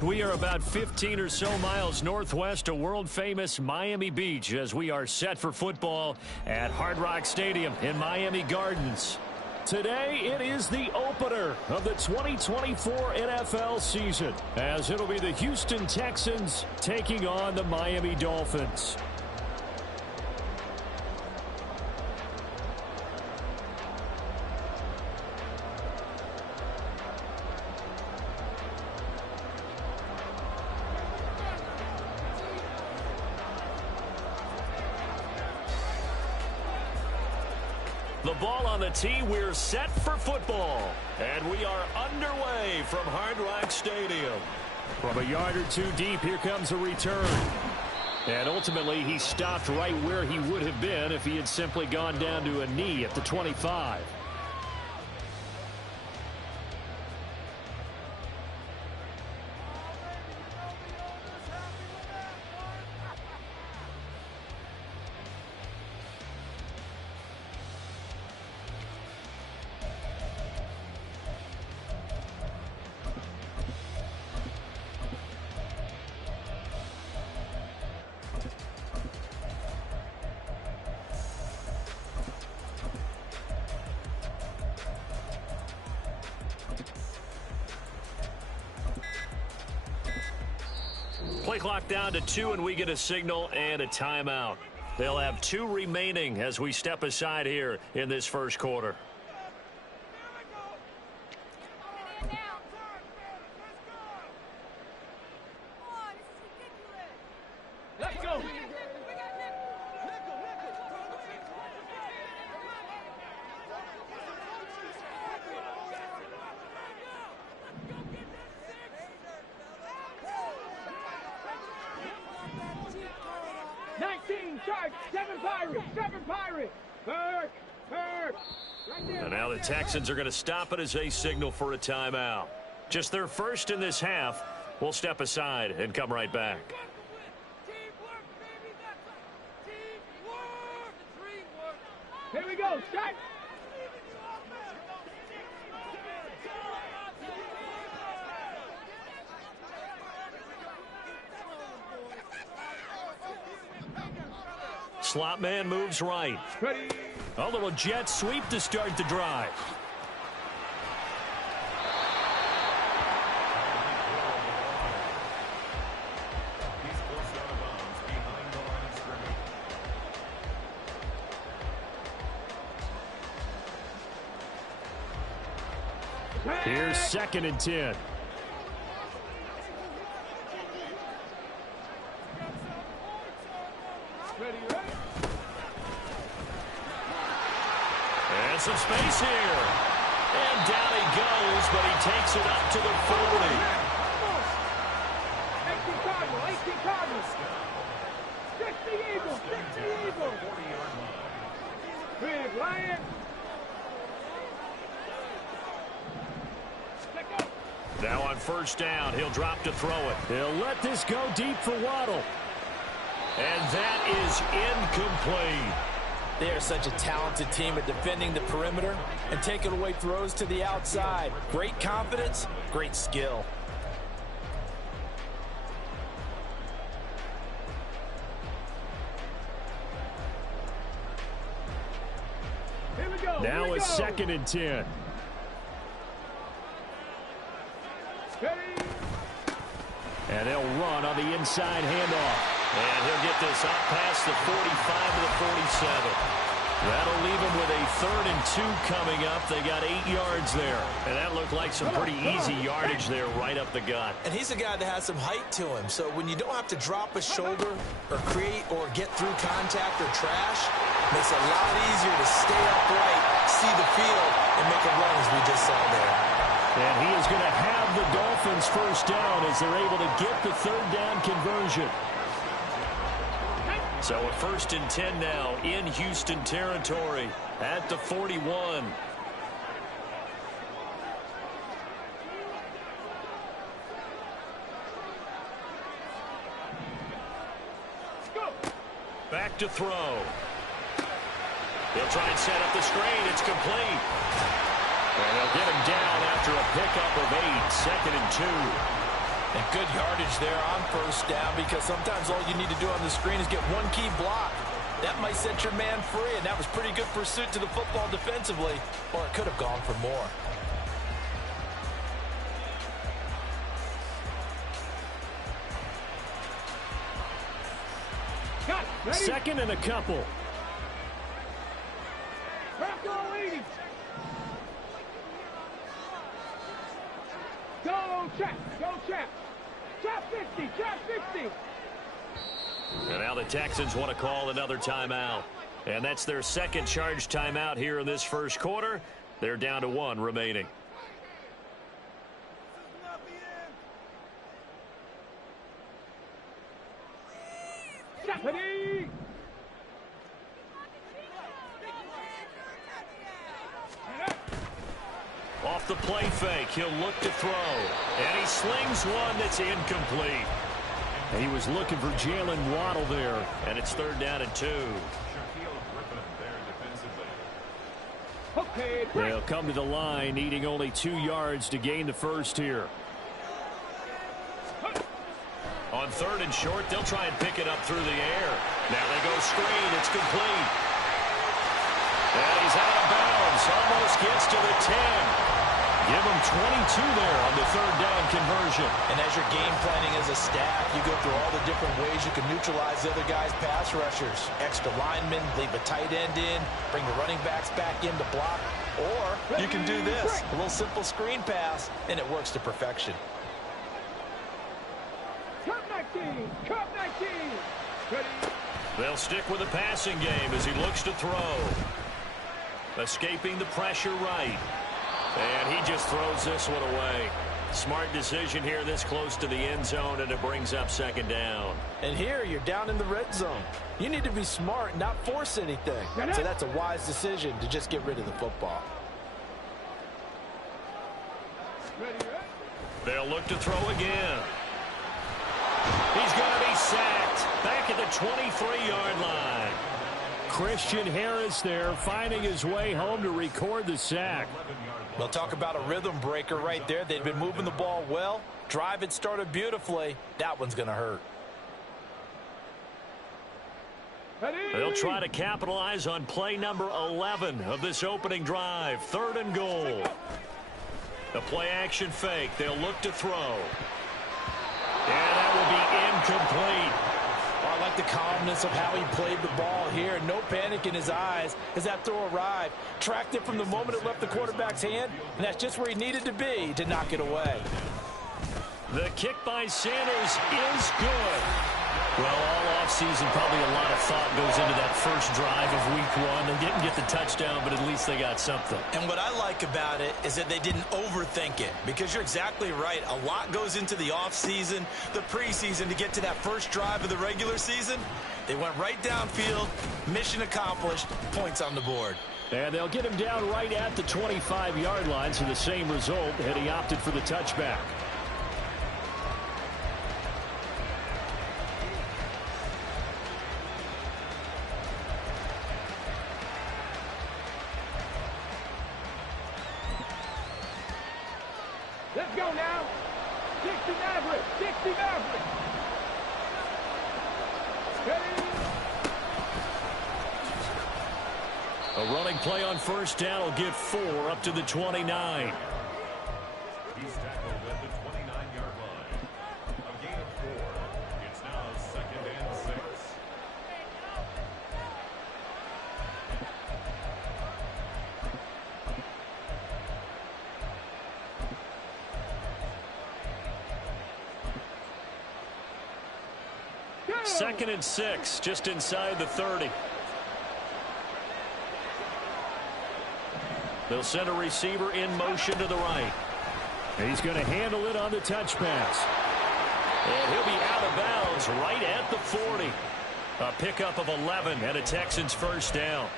We are about 15 or so miles northwest of world-famous Miami Beach as we are set for football at Hard Rock Stadium in Miami Gardens. Today, it is the opener of the 2024 NFL season, as it'll be the Houston Texans taking on the Miami Dolphins. The ball on the tee, we're set for football. And we are underway from Hard Rock Stadium. From a yard or two deep, here comes a return. And ultimately, he stopped right where he would have been if he had simply gone down to a knee at the 25. Play clock down to 2, and we get a signal and a timeout. They'll have 2 remaining as we step aside here in this first quarter. Let's go. Seven Pirates! Hurt! Right there, And now the Texans are going to stop it as they signal for a timeout. Just their first in this half. We'll step aside and come right back. Teamwork, baby, teamwork! Here we go, start! Slot man moves right. Ready. A little jet sweep to start the drive. Here's 2nd and 10. And some space here. And down he goes, but he takes it up to the 40. 18 Cardinals. 60 Eagles. Big Lion. Now on first down, he'll drop to throw it. He'll let this go deep for Waddle. And that is incomplete. They are such a talented team at defending the perimeter and taking away throws to the outside. Great confidence, great skill. Here we go. Now it's 2nd and 10. And they'll run on the inside handoff. And he'll get this up past the 45 to the 47. That'll leave him with a 3rd and 2 coming up. They got 8 yards there. And that looked like some pretty easy yardage there right up the gut. And he's a guy that has some height to him. So when you don't have to drop a shoulder or create or get through contact or trash, it makes it a lot easier to stay upright, see the field, and make a run as we just saw there. And he is going to have the Dolphins first down as they're able to get the 3rd down conversion. So a 1st and 10 now in Houston territory at the 41. Back to throw. He'll try and set up the screen. It's complete. And they'll get him down after a pickup of 8. 2nd and 2. And good yardage there on first down, because sometimes all you need to do on the screen is get one key block. That might set your man free, and that was pretty good pursuit to the football defensively, or it could have gone for more. Second and a couple. Crack all 80. Go, check. Go, check. Check 50. Check 50. And now the Texans want to call another timeout. And that's their second charge timeout here in this first quarter. They're down to one remaining. Stephanie! Off the play fake, he'll look to throw. And he slings one that's incomplete. He was looking for Jalen Waddle there, and it's third down and 2. Okay, they'll come to the line, needing only 2 yards to gain the first here. On third and short, they'll try and pick it up through the air. Now they go screen. It's complete. And he's out of bounds. Almost gets to the 10. Give him 22 there on the third down conversion. And as you're game planning as a staff, you go through all the different ways you can neutralize the other guy's pass rushers. Extra linemen, leave a tight end in, bring the running backs back in to block. Or you can do this, a little simple screen pass, and it works to perfection. Cup 19! Cup 19! Ready? They'll stick with the passing game as he looks to throw. Escaping the pressure right. And he just throws this one away. Smart decision here this close to the end zone, and it brings up second down. And here you're down in the red zone. You need to be smart, not force anything. So that's a wise decision to just get rid of the football. Ready? They'll look to throw again. He's going to be sacked back at the 23-yard line. Christian Harris there finding his way home to record the sack. We'll talk about a rhythm breaker right there. They've been moving the ball well. Drive had started beautifully. That one's going to hurt. They'll try to capitalize on play number 11 of this opening drive. Third and goal. The play action fake. They'll look to throw. And that will be incomplete. Oh, I like the calmness of how he played the ball here. No panic in his eyes as that throw arrived. Tracked it from the moment it left the quarterback's hand, and that's just where he needed to be to knock it away. The kick by Sanders is good. Well, all offseason, probably a lot of thought goes into that first drive of week 1. They didn't get the touchdown, but at least they got something. And what I like about it is that they didn't overthink it, because you're exactly right. A lot goes into the offseason, the preseason, to get to that first drive of the regular season. They went right downfield, mission accomplished, points on the board. And they'll get him down right at the 25-yard line, so the same result, and he opted for the touchback. Let's go now. 60 Maverick. 60 Maverick. Ready? A running play on first down will get 4 up to the 29. He's tackled at the 29-yard line. A gain of 4. It's now second and 6. Second and 6, just inside the 30. They'll send a receiver in motion to the right. He's going to handle it on the touch pass. And he'll be out of bounds right at the 40. A pickup of 11 and a Texans first down.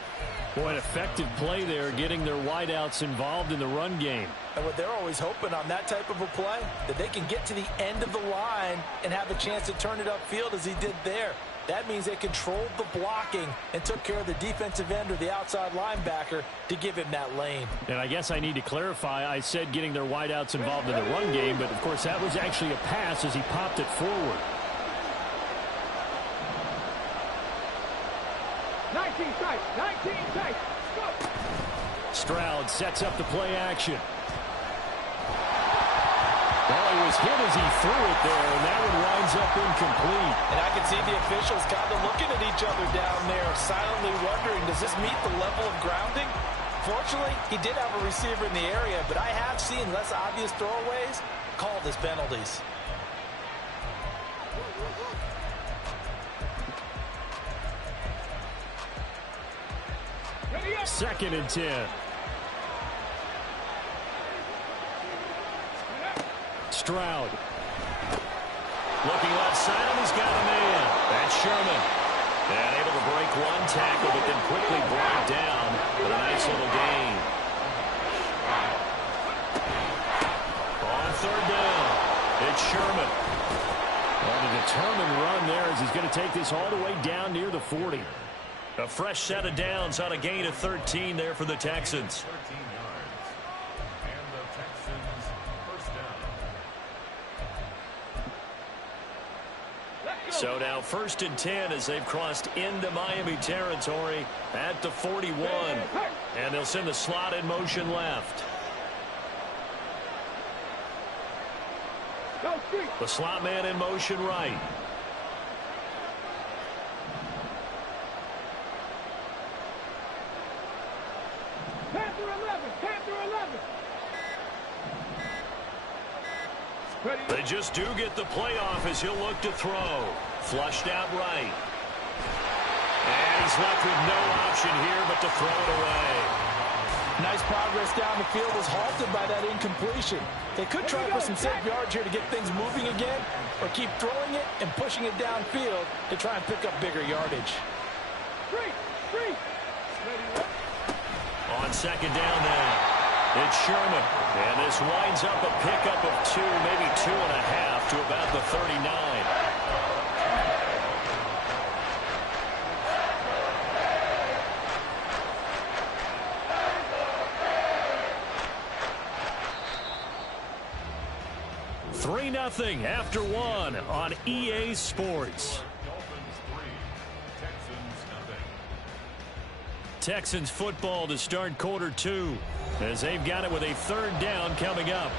Boy, an effective play there, getting their wideouts involved in the run game. And what they're always hoping on that type of a play, that they can get to the end of the line and have a chance to turn it upfield as he did there. That means they controlled the blocking and took care of the defensive end or the outside linebacker to give him that lane. And I guess I need to clarify, I said getting their wideouts involved in the run game, but of course that was actually a pass as he popped it forward. 19 tight, 19 tight. Go. Stroud sets up the play action. Well, he was hit as he threw it there, and that one winds up incomplete. And I can see the officials kind of looking at each other down there, silently wondering, does this meet the level of grounding? Fortunately, he did have a receiver in the area, but I have seen less obvious throwaways called as penalties. Second and 10. Stroud. Looking left side, and he's got a man. That's Sherman. And able to break one tackle, but then quickly brought down with a nice little gain. On third down, it's Sherman. On a determined run there as he's going to take this all the way down near the 40. A fresh set of downs on a gain of 13 there for the Texans. 13 yards. And the Texans first down. So now 1st and 10 as they've crossed into Miami territory at the 41. And they'll send the slot in motion left. The slot man in motion right. Panther 11, Panther 11. They just do get the playoff as he'll look to throw. Flushed out right. And he's left with no option here but to throw it away. Nice progress down the field was halted by that incompletion. They could try for some safe yards here to get things moving again, or keep throwing it and pushing it downfield to try and pick up bigger yardage. Three. On second down now, it's Sherman. And this winds up a pickup of 2, maybe 2.5 to about the 39. Nothing after 1 on EA Sports. Dolphins 3, Texans nothing. Texans football to start quarter 2 as they've got it with a third down coming up.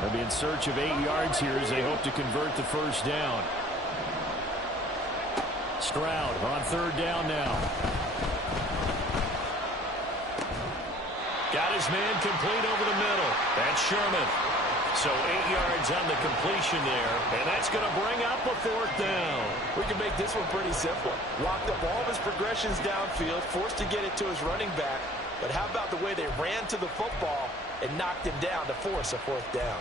They'll be in search of 8 yards here as they hope to convert the first down. Stroud on third down now. Got his man complete over the middle. That's Sherman. So 8 yards on the completion there, and that's going to bring up a fourth down. We can make this one pretty simple. Locked up all of his progressions downfield, forced to get it to his running back. But how about the way they ran to the football and knocked him down to force a fourth down?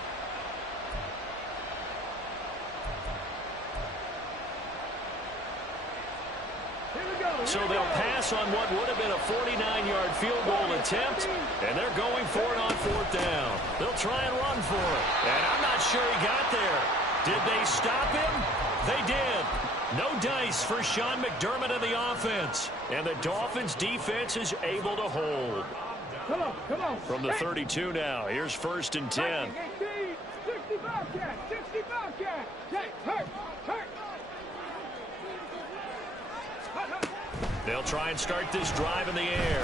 So they'll pass on what would have been a 49-yard field goal attempt, and they're going for it on fourth down. They'll try and run for it, and I'm not sure he got there. Did they stop him? They did. No dice for Sean McDermott and the offense, and the Dolphins defense is able to hold. Come on. From the 32 now, here's 1st and 10. 60 Bobcat. Hurt. They'll try and start this drive in the air.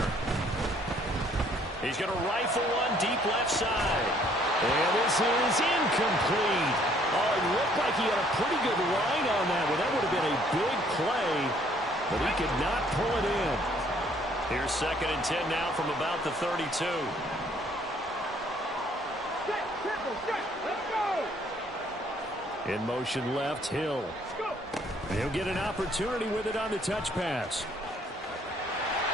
He's going to rifle one deep left side. And this is incomplete. Oh, it looked like he had a pretty good line on that one. That would have been a big play, but he could not pull it in. Here's 2nd and 10 now from about the 32. Let's go. In motion left, Hill. He'll get an opportunity with it on the touch pass.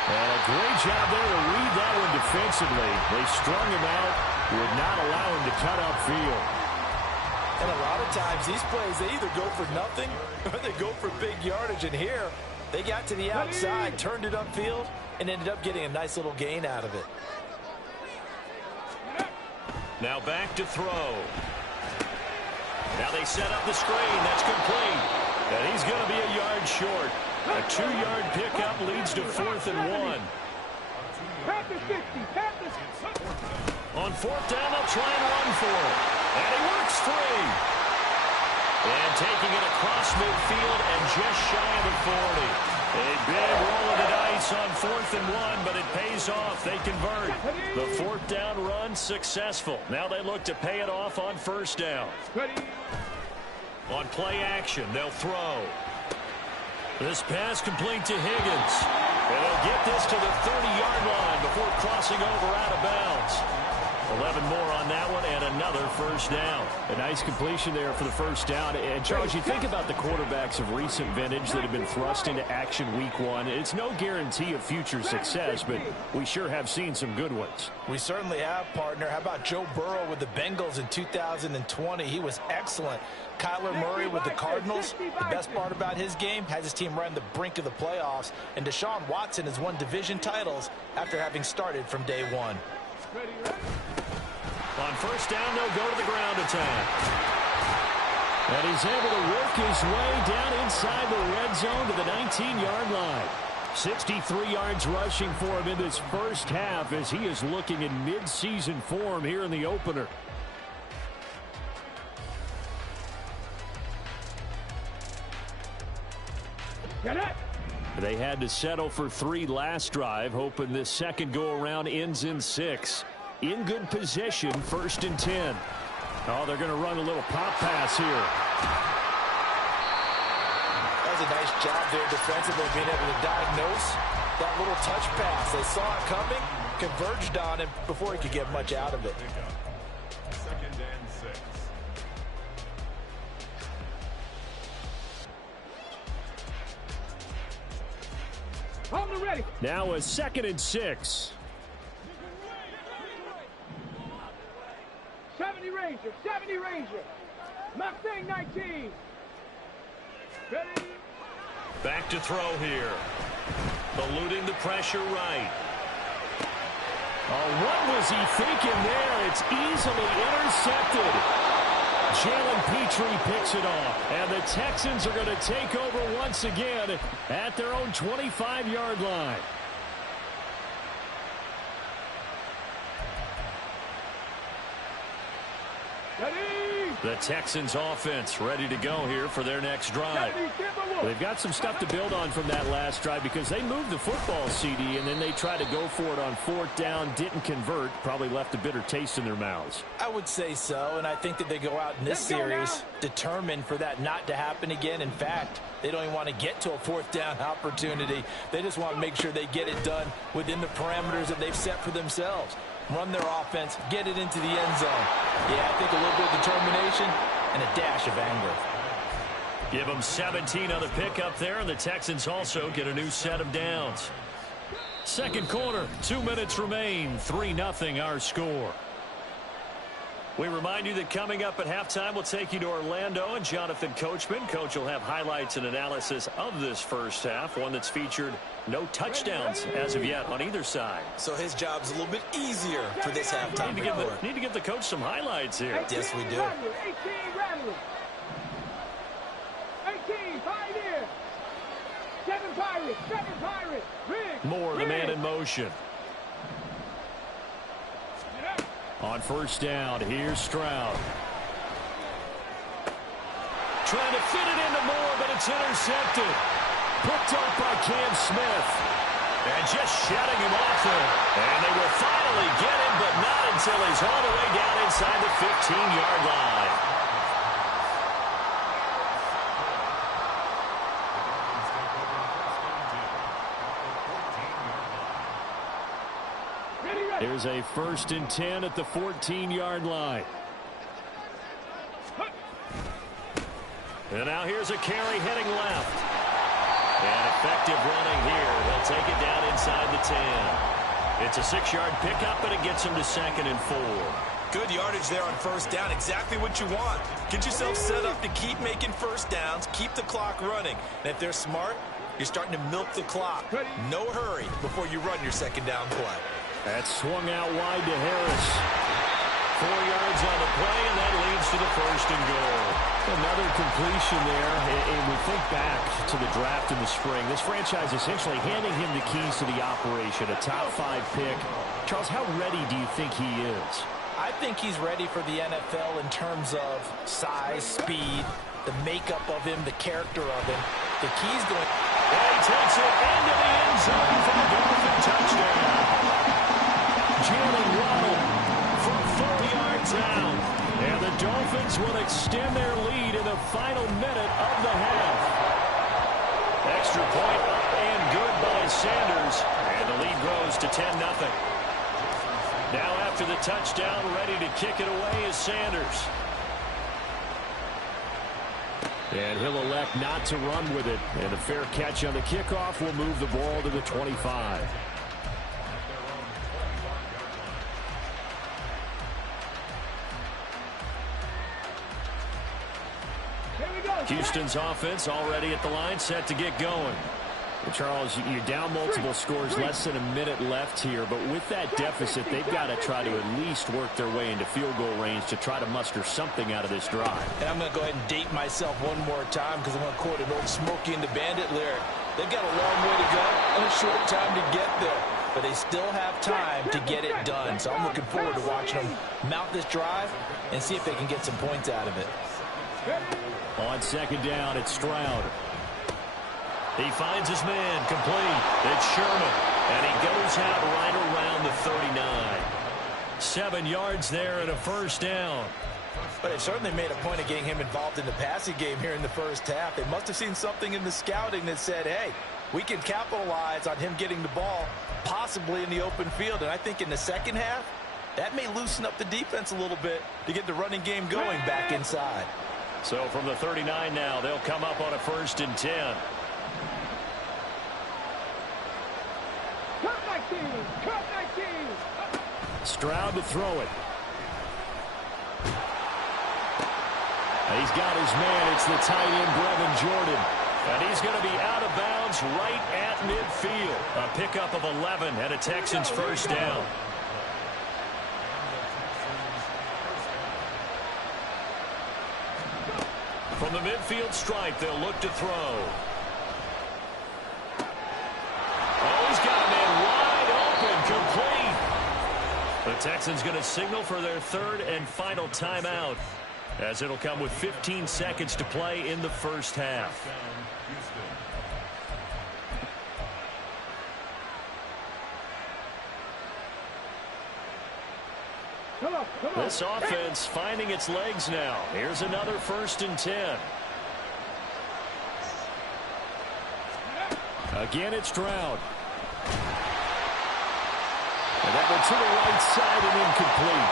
And a great job there to read that one defensively. They strung him out, would not allow him to cut upfield. And a lot of times, these plays, they either go for nothing or they go for big yardage. And here, they got to the outside, turned it upfield, and ended up getting a nice little gain out of it. Now back to throw. Now they set up the screen. That's complete. And he's going to be a yard short. A 2-yard pickup leads to 4th and 1. On 4th down, they'll try and run for it. And he works free. And taking it across midfield and just shy of the 40. A big roll of the dice on 4th and 1, but it pays off. They convert. The 4th down run successful. Now they look to pay it off on 1st down. On play action, they'll throw. This pass complete to Higgins. And they'll get this to the 30-yard line before crossing over out of bounds. 11 more on that one and another 1st down. A nice completion there for the 1st down. And Charles, you think about the quarterbacks of recent vintage that have been thrust into action week 1. It's no guarantee of future success, but we sure have seen some good ones. We certainly have, partner. How about Joe Burrow with the Bengals in 2020? He was excellent. Kyler Murray with the Cardinals. The best part about his game has his team right on the brink of the playoffs. And Deshaun Watson has won division titles after having started from day 1. On 1st down, they'll go to the ground attack. And he's able to work his way down inside the red zone to the 19-yard line. 63 yards rushing for him in this 1st half as he is looking in mid-season form here in the opener. Get it! They had to settle for 3 last drive, hoping this second go-around ends in 6. In good position, 1st and 10. Oh, they're going to run a little pop pass here. That was a nice job there defensively, being able to diagnose that little touch pass. They saw it coming, converged on him before he could get much out of it. 2nd and 6. Hold it ready. Now a 2nd and 6. 70 Ranger, 70 Ranger. Mustang 19. Ready? Back to throw here. Eluding the pressure right. Oh, what was he thinking there? It's easily intercepted. Jalen Petrie picks it off. And the Texans are going to take over once again at their own 25-yard line. The Texans offense ready to go here for their next drive. They've got some stuff to build on from that last drive because they moved the football, CD, and then they tried to go for it on 4th down, didn't convert, probably left a bitter taste in their mouths. I would say so, and I think that they go out in this series determined for that not to happen again. In fact, they don't even want to get to a 4th down opportunity. They just want to make sure they get it done within the parameters that they've set for themselves. Run their offense, get it into the end zone. Yeah, I think a little bit of determination and a dash of anger. Give them 17 on the pickup there, and the Texans also get a new set of downs. 2nd quarter, 2 minutes remain, 3-0 our score. We remind you that coming up at halftime, we'll take you to Orlando and Jonathan Coachman. Coach will have highlights and analysis of this 1st half, one that's featured no touchdowns as of yet on either side. So his job's a little bit easier for this halftime report. Need to give the coach some highlights here. Yes, we do. 18 Rattler. 18 Pioneer. 7 Pirates. 7 Pirates. Rig. More the man in motion. On 1st down, here's Stroud. Trying to fit it into Moore, but it's intercepted. Picked up by Cam Smith. And just shutting him off there. And they will finally get him, but not until he's all the way down inside the 15-yard line. Here's a 1st and 10 at the 14-yard line. And now here's a carry heading left. And effective running here. They'll take it down inside the 10. It's a 6-yard pickup, and it gets him to 2nd and 4. Good yardage there on 1st down. Exactly what you want. Get yourself set up to keep making 1st downs, keep the clock running. And if they're smart, you're starting to milk the clock. No hurry before you run your 2nd down play. That swung out wide to Harris. 4 yards on the play, and that leads to the first and goal. Another completion there, and we think back to the draft in the spring. This franchise essentially handing him the keys to the operation, a top 5 pick. Charles, how ready do you think he is? I think he's ready for the NFL in terms of size, speed, the makeup of him, the character of him. The key's going. And he takes it into the end zone for the Dolphin touchdown. Jalen Waddle from 4 yards out. And the Dolphins will extend their lead in the final minute of the half. Extra point up and good by Sanders. And the lead grows to 10-0. Now after the touchdown, ready to kick it away is Sanders. And he'll elect not to run with it. And a fair catch on the kickoff will move the ball to the 25. Houston's offense already at the line, set to get going. Well, Charles, you're down multiple scores, less than a minute left here. But with that deficit, they've got to try to at least work their way into field goal range to try to muster something out of this drive. And I'm going to go ahead and date myself one more time because I'm going to quote an old Smokey and the Bandit lyric. They've got a long way to go and a short time to get there. But they still have time to get it done. So I'm looking forward to watching them mount this drive and see if they can get some points out of it. On second down, it's Stroud. He finds his man complete. It's Sherman. And he goes out right around the 39. 7 yards there and a first down. But they certainly made a point of getting him involved in the passing game here in the first half. They must have seen something in the scouting that said, hey, we can capitalize on him getting the ball possibly in the open field. And I think in the second half, that may loosen up the defense a little bit to get the running game going back inside. So from the 39 now, they'll come up on a 1st and 10. Stroud to throw it. He's got his man. It's the tight end, Brevin Jordan. And he's going to be out of bounds right at midfield. A pickup of 11 and a Texans first down. From the midfield stripe, they'll look to throw. Oh, he's got a man wide open, complete. The Texans going to signal for their 3rd and final timeout, as it'll come with 15 seconds to play in the first half. This offense finding its legs now. Here's another 1st and 10. Again, it's Stroud. And that one to the right side and incomplete.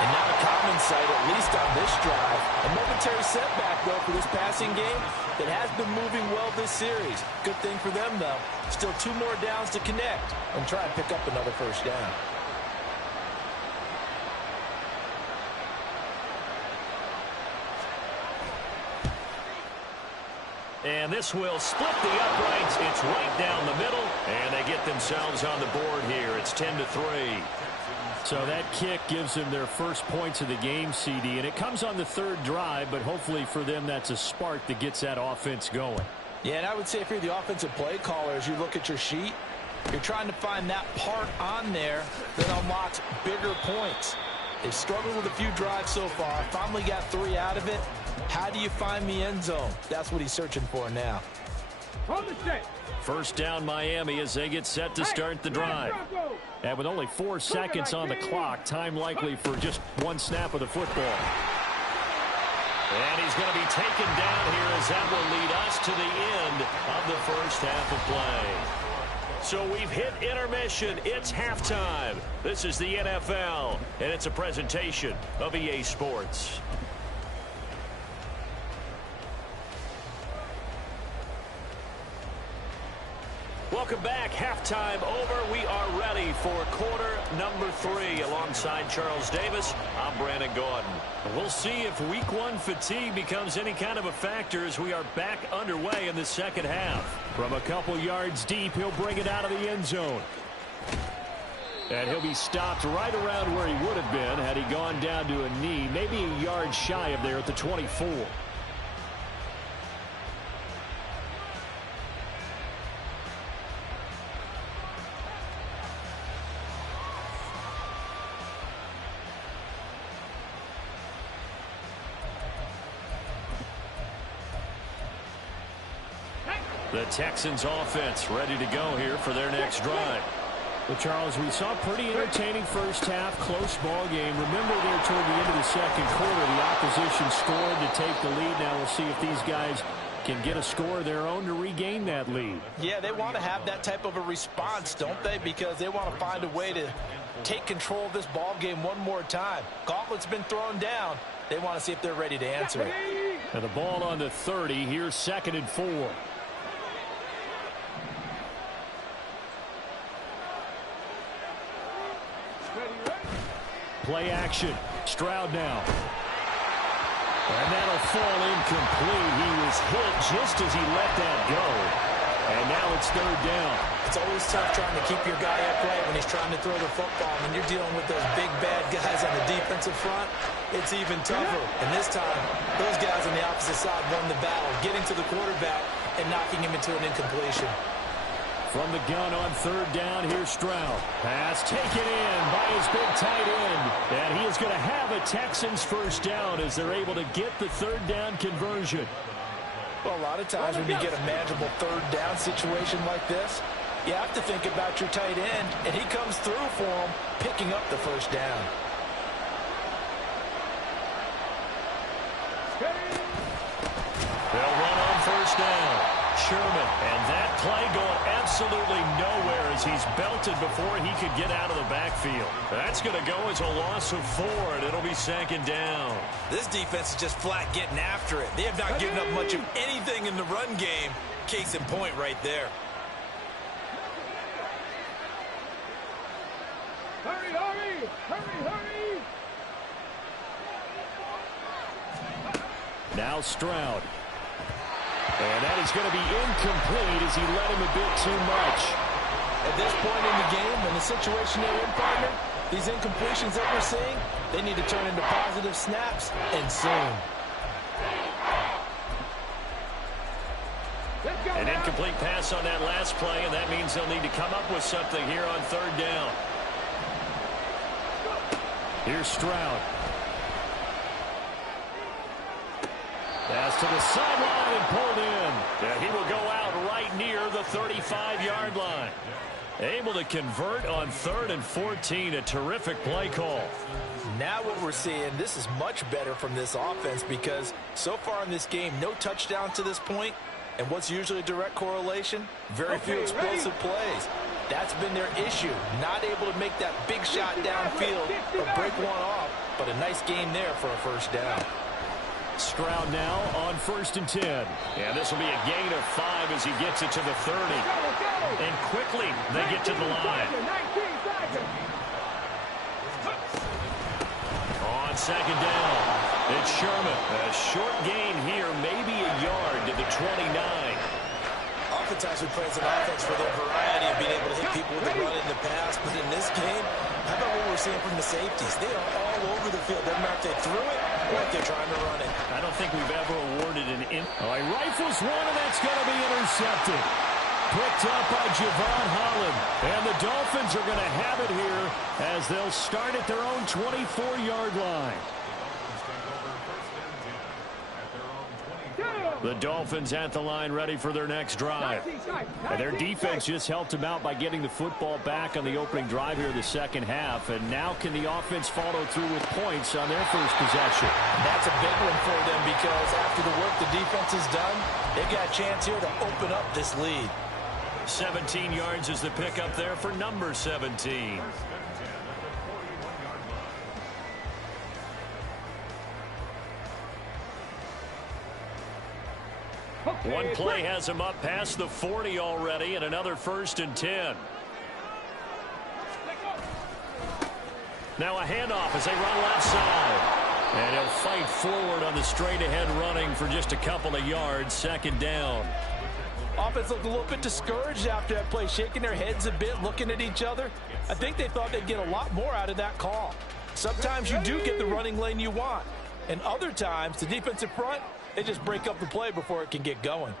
And not a common sight, at least on this drive. A momentary setback, though, for this passing game that has been moving well this series. Good thing for them, though. Still 2 more downs to connect and try and pick up another first down. And this will split the uprights. It's right down the middle, and they get themselves on the board here. It's 10-3. So that kick gives them their first points of the game, CD, and it comes on the 3rd drive, but hopefully for them that's a spark that gets that offense going. Yeah, and I would say if you're the offensive play caller, as you look at your sheet, you're trying to find that part on there that unlocks bigger points. They've struggled with a few drives so far. Finally got 3 out of it. How do you find the end zone? That's what he's searching for now. First down Miami as they get set to start the drive. And with only 4 seconds on the clock, time likely for just 1 snap of the football. And he's going to be taken down here as that will lead us to the end of the first half of play. So we've hit intermission. It's halftime. This is the NFL, and it's a presentation of EA Sports. Welcome back. Halftime over. We are ready for quarter number 3. Alongside Charles Davis, I'm Brandon Gordon. We'll see if week 1 fatigue becomes any kind of a factor as we are back underway in the second half. From a couple yards deep, he'll bring it out of the end zone. And he'll be stopped right around where he would have been had he gone down to a knee, maybe a yard shy of there at the 24. The Texans offense ready to go here for their next drive. Well, Charles, we saw a pretty entertaining first half, close ball game. Remember there toward the end of the second quarter, the opposition scored to take the lead. Now we'll see if these guys can get a score of their own to regain that lead. Yeah, they want to have that type of a response, don't they? Because they want to find a way to take control of this ball game one more time. Gauntlet's been thrown down. They want to see if they're ready to answer it. And the ball on the 30. Here's 2nd and 4. Play action. Stroud now. And that'll fall incomplete. He was hit just as he let that go. And now it's 3rd down. It's always tough trying to keep your guy upright when he's trying to throw the football. When you're dealing with those big, bad guys on the defensive front, it's even tougher. And this time, those guys on the opposite side won the battle, getting to the quarterback and knocking him into an incompletion. From the gun on 3rd down, here's Stroud. Pass taken in by his big tight end. And he is going to have a Texans first down as they're able to get the 3rd down conversion. Well, a lot of times when you get a manageable 3rd down situation like this, you have to think about your tight end, and he comes through for him, picking up the first down. They'll run on 1st down. Sherman, and that play going absolutely nowhere as he's belted before he could get out of the backfield. That's going to go as a loss of 4, and it'll be 2nd down. This defense is just flat getting after it. They have not given up much of anything in the run game. Case in point right there. Hurry, hurry! Hurry, hurry! Now Stroud. And that is going to be incomplete as he led him a bit too much. At this point in the game, in the situation they're in, partner, these incompletions that we're seeing, they need to turn into positive snaps, and soon. An incomplete pass on that last play, and that means they'll need to come up with something here on 3rd down. Here's Stroud. Pass to the sideline and pulled in. And he will go out right near the 35-yard line. Able to convert on 3rd and 14. A terrific play call. Now what we're seeing, this is much better from this offense because so far in this game, no touchdown to this point. And what's usually a direct correlation? Very few explosive plays. That's been their issue. Not able to make that big shot downfield or break one off. But a nice game there for a first down. Stroud now on 1st and 10. And this will be a gain of 5 as he gets it to the 30. And quickly they get to the line. On 2nd down, it's Sherman. A short gain here, maybe a yard to the 29. Oftentimes we praise an offense for their variety of being able to hit people with the run in the pass. But in this game, how about what we're seeing from the safeties? They are all over the field. Doesn't matter if they threw it or if they're trying to run it. I don't think we've ever awarded an Oh, he rifles one, and that's going to be intercepted. Picked up by Javon Holland. And the Dolphins are going to have it here as they'll start at their own 24-yard line. The Dolphins at the line ready for their next drive. And their defense just helped them out by getting the football back on the opening drive here in the second half. And now can the offense follow through with points on their first possession? That's a big one for them because after the work the defense has done, they've got a chance here to open up this lead. 17 yards is the pickup there for number 17. One play has him up past the 40 already, and another 1st and 10. Now a handoff as they run left side. And he'll fight forward on the straight-ahead running for just a couple of yards. 2nd down. Offense looked a little bit discouraged after that play, shaking their heads a bit, looking at each other. I think they thought they'd get a lot more out of that call. Sometimes you do get the running lane you want, and other times the defensive front, they just break up the play before it can get going.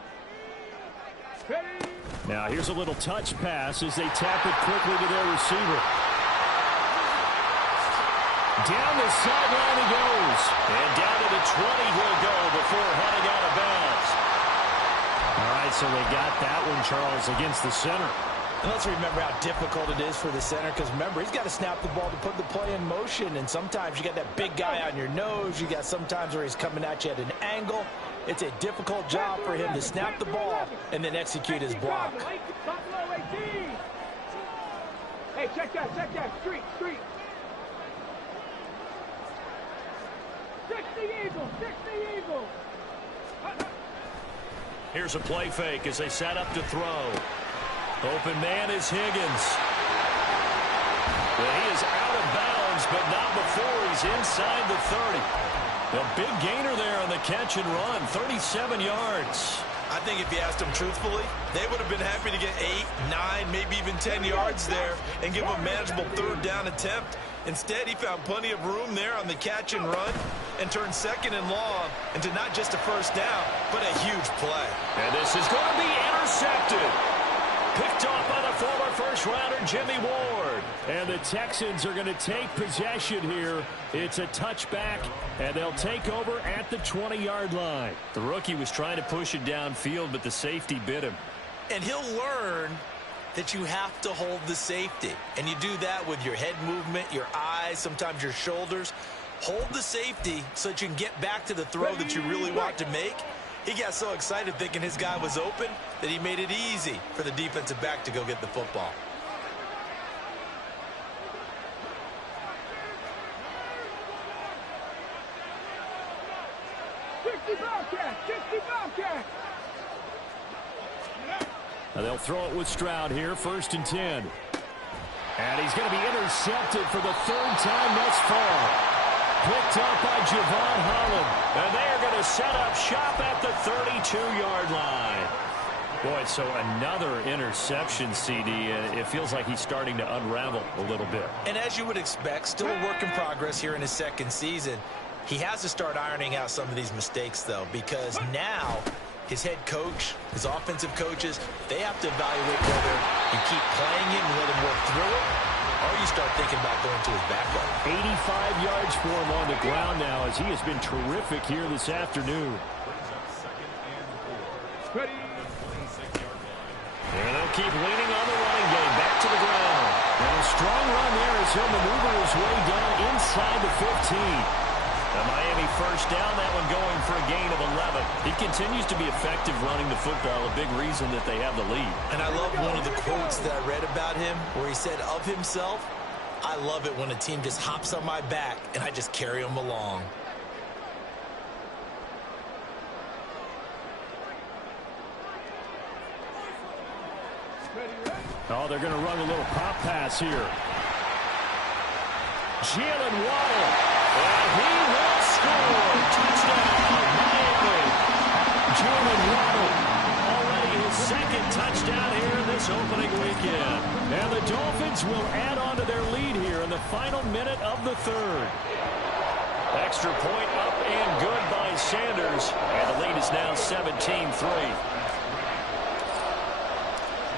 Now here's a little touch pass as they tap it quickly to their receiver. Down the sideline he goes. And down to the 20 he'll go before heading out of bounds. All right, so they got that one, Charles, against the center. And let's remember how difficult it is for the center, because remember, he's got to snap the ball to put the play in motion, and sometimes you got that big guy on your nose. You got sometimes where he's coming at you at an angle. It's a difficult job for him to snap the ball and then execute his block. Hey, check that. Street. 60 Eagles. Here's a play fake as they set up to throw. Open man is Higgins. Well, he is out of bounds, but not before he's inside the 30. A big gainer there on the catch and run, 37 yards. I think if you asked them truthfully, they would have been happy to get 8, 9, maybe even 10 yards there and give them a manageable third down attempt. Instead, he found plenty of room there on the catch and run and turned second and long into not just a first down, but a huge play. And this is going to be intercepted. Picked off by the former first-rounder Jimmy Ward. And the Texans are going to take possession here. It's a touchback, and they'll take over at the 20-yard line. The rookie was trying to push it downfield, but the safety bit him. And he'll learn that you have to hold the safety. And you do that with your head movement, your eyes, sometimes your shoulders. Hold the safety so that you can get back to the throw that you really want to make. He got so excited thinking his guy was open that he made it easy for the defensive back to go get the football. Now they'll throw it with Stroud here, 1st and 10. And he's going to be intercepted for the 3rd time thus far. Picked up by Javon Holland. And they are going to set up shop at the 32-yard line. Boy, so another interception, CD, and it feels like he's starting to unravel a little bit. And as you would expect, still a work in progress here in his second season. He has to start ironing out some of these mistakes, though, because now his head coach, his offensive coaches, they have to evaluate whether you keep playing him and let him work through it, or you start thinking about going to his backup. 85 yards for him on the ground now, as he has been terrific here this afternoon. And they'll keep leaning on the running game. Back to the ground. And a strong run there as he'll maneuver his way down inside the 15. The Miami first down, that one going for a gain of 11. He continues to be effective running the football, a big reason that they have the lead. And I love one of the quotes that I read about him where he said of himself, "I love it when a team just hops on my back and I just carry them along." Oh, they're going to run a little pop pass here. Jalen Waddle. And he will score. Touchdown, Miami. Jalen Waddle. Already his second touchdown here this opening weekend. And the Dolphins will add on to their lead here in the final minute of the 3rd. Extra point up and good by Sanders. And the lead is now 17-3.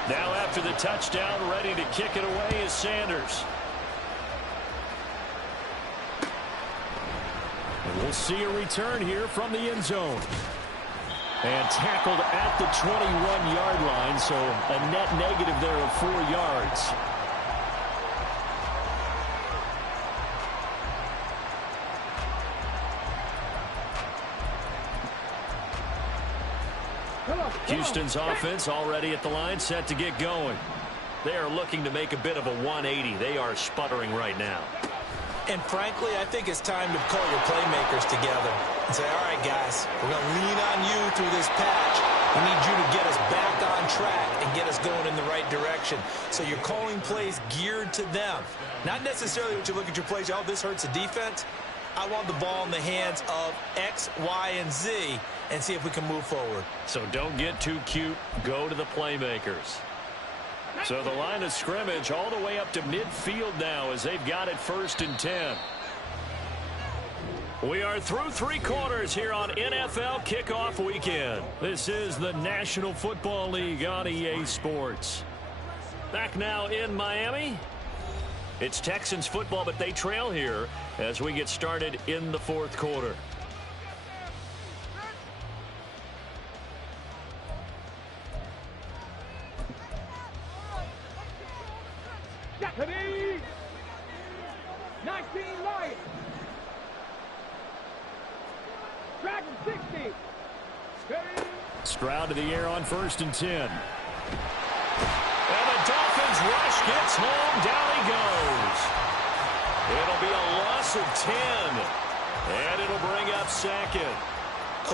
Now after the touchdown, ready to kick it away is Sanders. And we'll see a return here from the end zone. And tackled at the 21-yard line, so a net negative there of 4 yards. Houston's offense already at the line, set to get going. They are looking to make a bit of a 180. They are sputtering right now. And frankly, I think it's time to call your playmakers together and say, all right, guys, we're going to lean on you through this patch. We need you to get us back on track and get us going in the right direction. So you're calling plays geared to them. Not necessarily what you look at your plays, oh, this hurts the defense. I want the ball in the hands of X, Y, and Z and see if we can move forward. So don't get too cute. Go to the playmakers. So the line of scrimmage all the way up to midfield now as they've got it 1st and 10. We are through 3 quarters here on NFL Kickoff Weekend. This is the National Football League on EA Sports. Back now in Miami. It's Texans football, but they trail here as we get started in the 4th quarter. Japanese 19 Lions. Dragon 60. Stroud to the air on 1st and 10. And the Dolphins rush gets home. Down he goes. It'll be a loss of 10. And it'll bring up 2nd.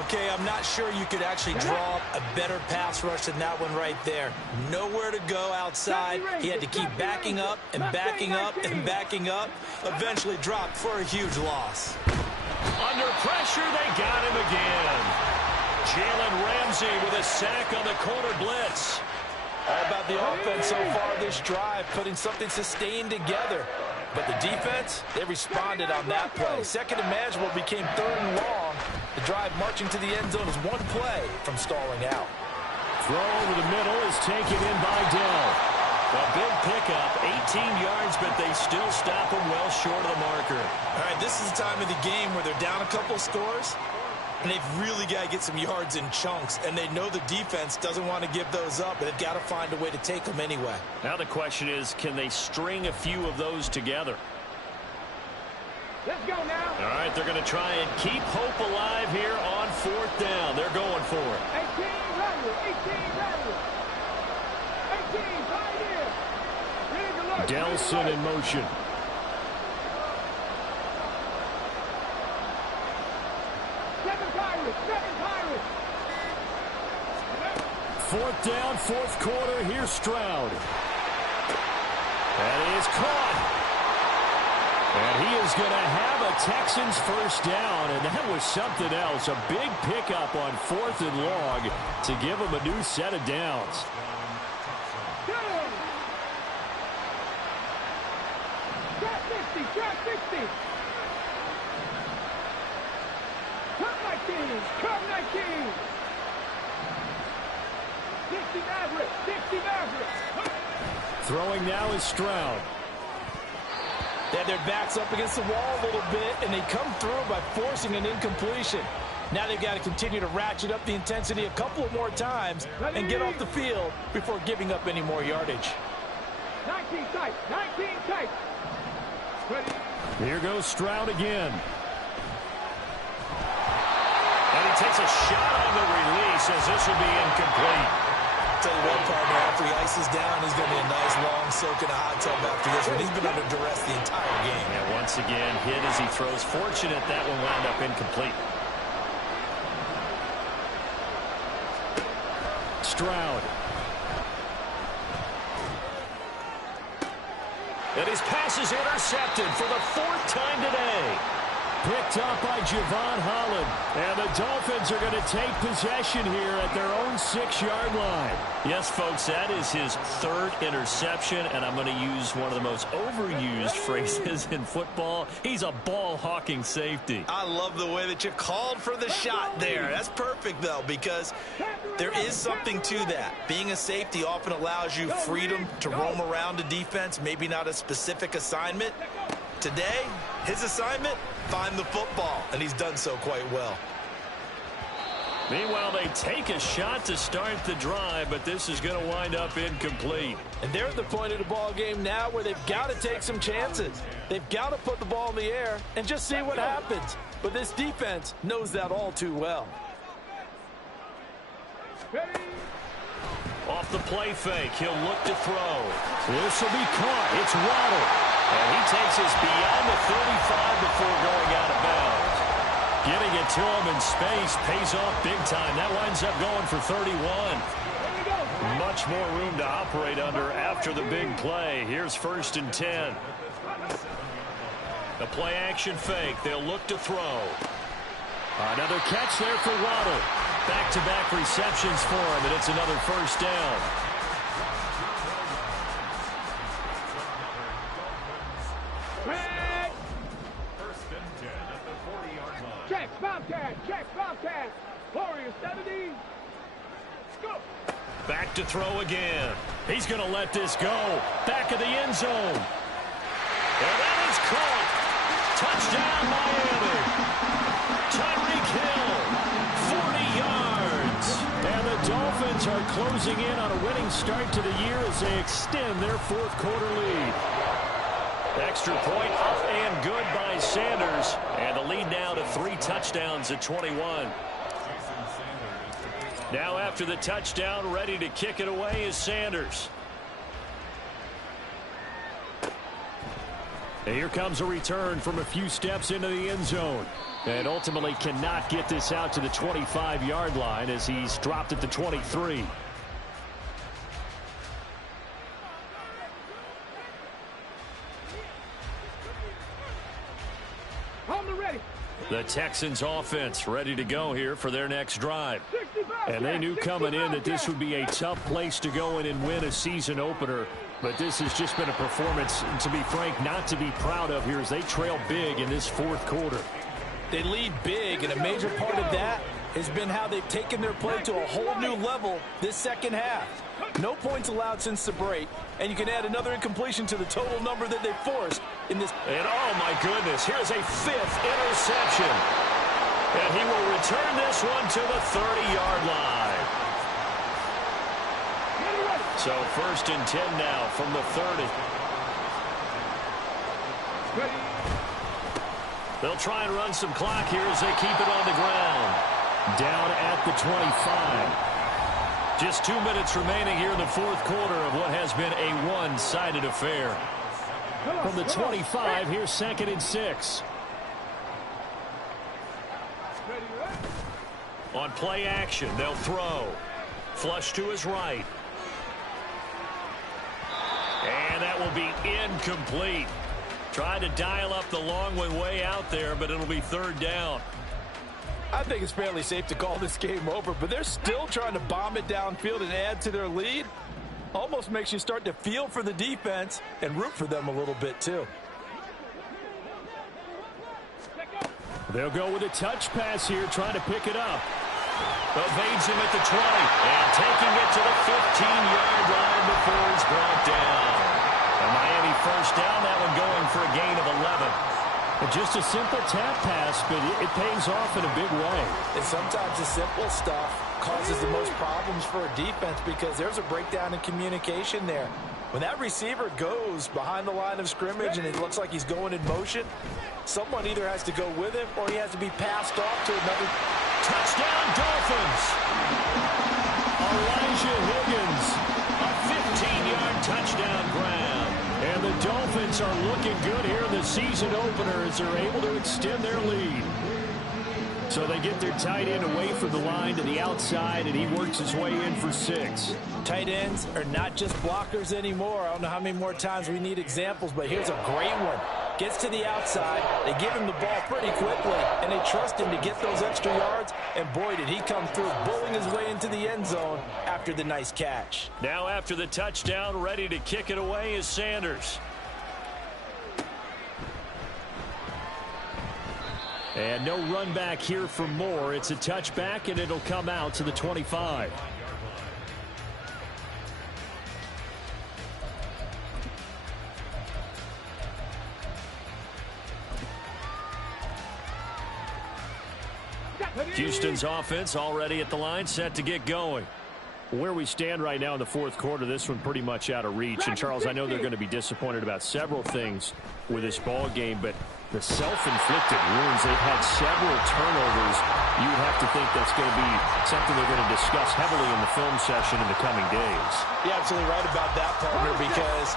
Okay, I'm not sure you could actually draw up a better pass rush than that one right there. Nowhere to go outside. He had to keep backing up and backing up and backing up. Eventually dropped for a huge loss. Under pressure, they got him again. Jalen Ramsey with a sack on the corner blitz. All about the offense so far this drive, putting something sustained together. But the defense, they responded on that play. 2nd and manageable became 3rd and long. The drive marching to the end zone is 1 play from stalling out. Throw over the middle is taken in by Dell. A big pickup, 18 yards, but they still stop him well short of the marker. All right, this is the time of the game where they're down a couple of scores, and they've really got to get some yards in chunks, and they know the defense doesn't want to give those up, but they've got to find a way to take them anyway. Now the question is, can they string a few of those together? Let's go now. All right, they're going to try and keep hope alive here on 4th down. They're going for it. 18 rattle, 18 rattle. 18 pioneer. Delson in motion. Seven Pirates. 4th down, 4th quarter. Here's Stroud. That is caught. And he is going to have a Texans 1st down, and that was something else. A big pickup on 4th and long to give him a new set of downs. Trap 60. Come 19. 60 Maverick. Throwing now is Stroud. They have their backs up against the wall a little bit, and they come through by forcing an incompletion. Now they've got to continue to ratchet up the intensity a couple of more times and get off the field before giving up any more yardage. 19 tight. Here goes Stroud again. And he takes a shot on the release as this will be incomplete. Tell you what, partner, after he ices down, he's going to be a nice long soak in a hot tub after this one. He's been under duress the entire game. And once again, hit as he throws. Fortunate that one wound up incomplete. Stroud. And his pass is intercepted for the 4th time today. Picked up by Javon Holland. And the Dolphins are going to take possession here at their own 6-yard line. Yes, folks, that is his 3rd interception, and I'm going to use one of the most overused phrases in football. He's a ball-hawking safety. I love the way that you called for the shot there. That's perfect, though, because there is something to that. Being a safety often allows you freedom to roam around a defense, maybe not a specific assignment. Today, his assignment, find the football, and he's done so quite well. Meanwhile, they take a shot to start the drive, but this is going to wind up incomplete. And they're at the point of the ball game now where they've got to take some chances. They've got to put the ball in the air and just see what happens. But this defense knows that all too well. Off the play fake, he'll look to throw. This will be caught. It's Waddle. And he takes us beyond the 35 before going out of bounds. Getting it to him in space pays off big time. That winds up going for 31. Much more room to operate under after the big play. Here's 1st and 10. The play action fake. They'll look to throw. Another catch there for Waddle. Back-to-back receptions for him, and it's another first down. First and 10 at the 40-yard line. Check, Bobcat. Warriors 70. Go. Back to throw again. He's going to let this go. Back of the end zone. And that is caught. Touchdown, Miami. Tyreek Hill, 40 yards. And the Dolphins are closing in on a winning start to the year as they extend their fourth quarter lead. Extra point up and good by Sanders. And the lead now to 3 touchdowns at 21. Now after the touchdown, ready to kick it away is Sanders. And here comes a return from a few steps into the end zone. And ultimately cannot get this out to the 25-yard line as he's dropped at the 23. The Texans offense ready to go here for their next drive. And they knew coming in that this would be a tough place to go in and win a season opener. But this has just been a performance, to be frank, not to be proud of here as they trail big in this fourth quarter. They lead big, and a major part of that has been how they've taken their play to a whole new level this second half. No points allowed since the break, and you can add another incompletion to the total number that they forced in this. And oh my goodness, here's a 5th interception. And he will return this one to the 30-yard line. So first and 10 now from the 30. They'll try and run some clock here as they keep it on the ground. Down at the 25. Just 2 minutes remaining here in the fourth quarter of what has been a one-sided affair. From the 25, here's 2nd and 6. On play action, they'll throw. Flush to his right. And that will be incomplete. Tried to dial up the long one way out there, but it'll be 3rd down. I think it's fairly safe to call this game over, but they're still trying to bomb it downfield and add to their lead. Almost makes you start to feel for the defense and root for them a little bit, too. They'll go with a touch pass here, trying to pick it up. Evades him at the 20, and taking it to the 15-yard line before he's brought down. A Miami first down, that one going for a gain of 11. And just a simple tap pass, but it pays off in a big way. And sometimes the simple stuff causes the most problems for a defense because there's a breakdown in communication there. When that receiver goes behind the line of scrimmage and it looks like he's going in motion, someone either has to go with him or he has to be passed off to another. Touchdown, Dolphins! Elijah Higgins, a 15-yard touchdown grab. And the Dolphins are looking good here in the season opener as they're able to extend their lead. So they get their tight end away from the line to the outside, and he works his way in for 6. Tight ends are not just blockers anymore. I don't know how many more times we need examples, but here's a great one. Gets to the outside, they give him the ball pretty quickly, and they trust him to get those extra yards, and boy, did he come through, bowling his way into the end zone after the nice catch. Now after the touchdown, ready to kick it away is Sanders. And no run back here for Moore. It's a touchback, and it'll come out to the 25. Houston's offense already at the line, set to get going. Where we stand right now in the fourth quarter, this one pretty much out of reach. And, Charles, I know they're going to be disappointed about several things with this ball game, but the self-inflicted wounds, they've had several turnovers. You would have to think that's going to be something they're going to discuss heavily in the film session in the coming days. You're absolutely right about that, partner, because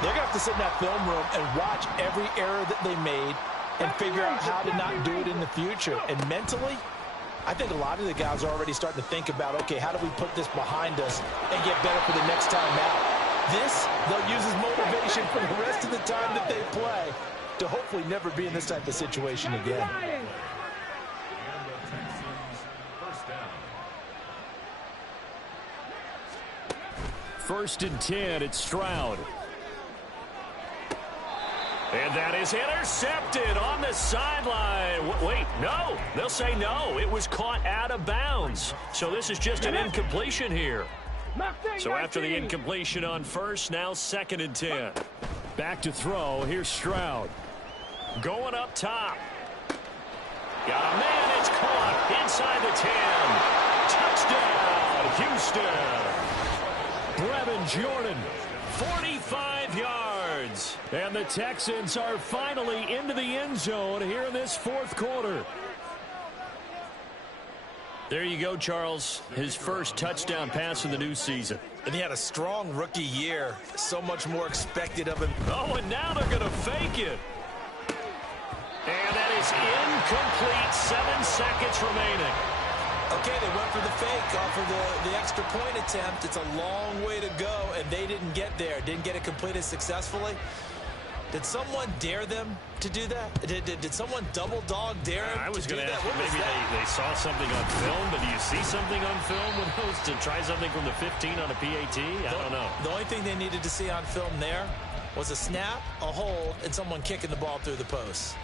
they're going to have to sit in that film room and watch every error that they made and figure out how to not do it in the future. And mentally, I think a lot of the guys are already starting to think about, okay, how do we put this behind us and get better for the next time out? This, they'll use as motivation for the rest of the time that they play to hopefully never be in this type of situation again. And the Texans first down. First and 10, it's Stroud. And that is intercepted on the sideline. Wait, no. They'll say no. It was caught out of bounds. So this is just an incompletion here. So after the incompletion on first, now second and 10. Back to throw. Here's Stroud. Going up top. Got a man. It's caught inside the 10. Touchdown, Houston. Brevin Jordan, 45 yards. And the Texans are finally into the end zone here in this fourth quarter. There you go, Charles. His first touchdown pass of the new season. And he had a strong rookie year. So much more expected of him. Oh, and now they're going to fake it. And that is incomplete. 7 seconds remaining. Okay, they went for the fake off of the extra point attempt. It's a long way to go, and they didn't get there. Didn't get it completed successfully. Did someone dare them to do that? Did someone double dog dare him I was to do going to that? ask you, maybe they saw something on film, but do you see something on film with those to try something from the 15 on a PAT? I don't know. The only thing they needed to see on film there was a snap, a hold, and someone kicking the ball through the post.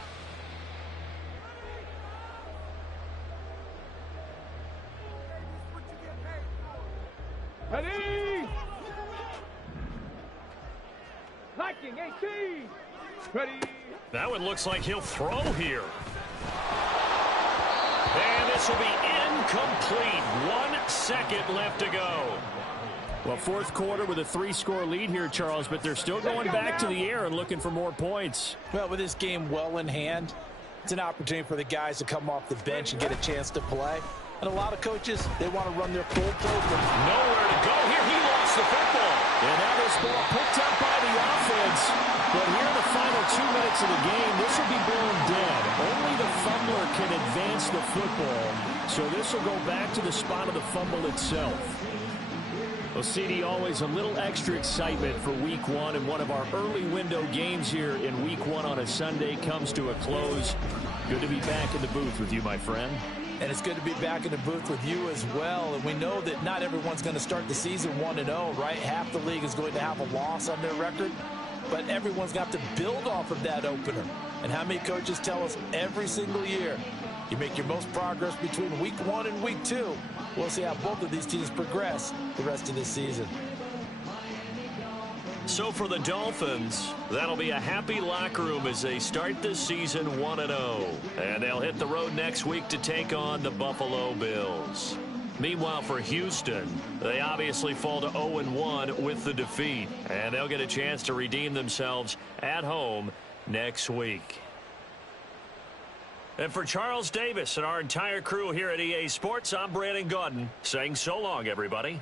Ready? Liking 18. Ready? That one looks like he'll throw here. And this will be incomplete. 1 second left to go. Well, fourth quarter with a 3-score lead here, Charles, but they're still going back to the air and looking for more points. Well, with this game well in hand, it's an opportunity for the guys to come off the bench and get a chance to play. And a lot of coaches, they want to run their full program. Nowhere to go here. He lost the football. And now this ball picked up by the offense. But here in the final 2 minutes of the game, this will be blown dead. Only the fumbler can advance the football. So this will go back to the spot of the fumble itself. Well, CD, always a little extra excitement for Week 1, and one of our early window games here in Week 1 on a Sunday comes to a close. Good to be back in the booth with you, my friend. And it's good to be back in the booth with you as well. And we know that not everyone's going to start the season 1-0, right? Half the league is going to have a loss on their record. But everyone's got to build off of that opener. And how many coaches tell us every single year, you make your most progress between Week 1 and Week 2. We'll see how both of these teams progress the rest of this season. So for the Dolphins, that'll be a happy locker room as they start this season 1-0. And they'll hit the road next week to take on the Buffalo Bills. Meanwhile, for Houston, they obviously fall to 0-1 with the defeat. And they'll get a chance to redeem themselves at home next week. And for Charles Davis and our entire crew here at EA Sports, I'm Brandon Gaudin saying so long, everybody.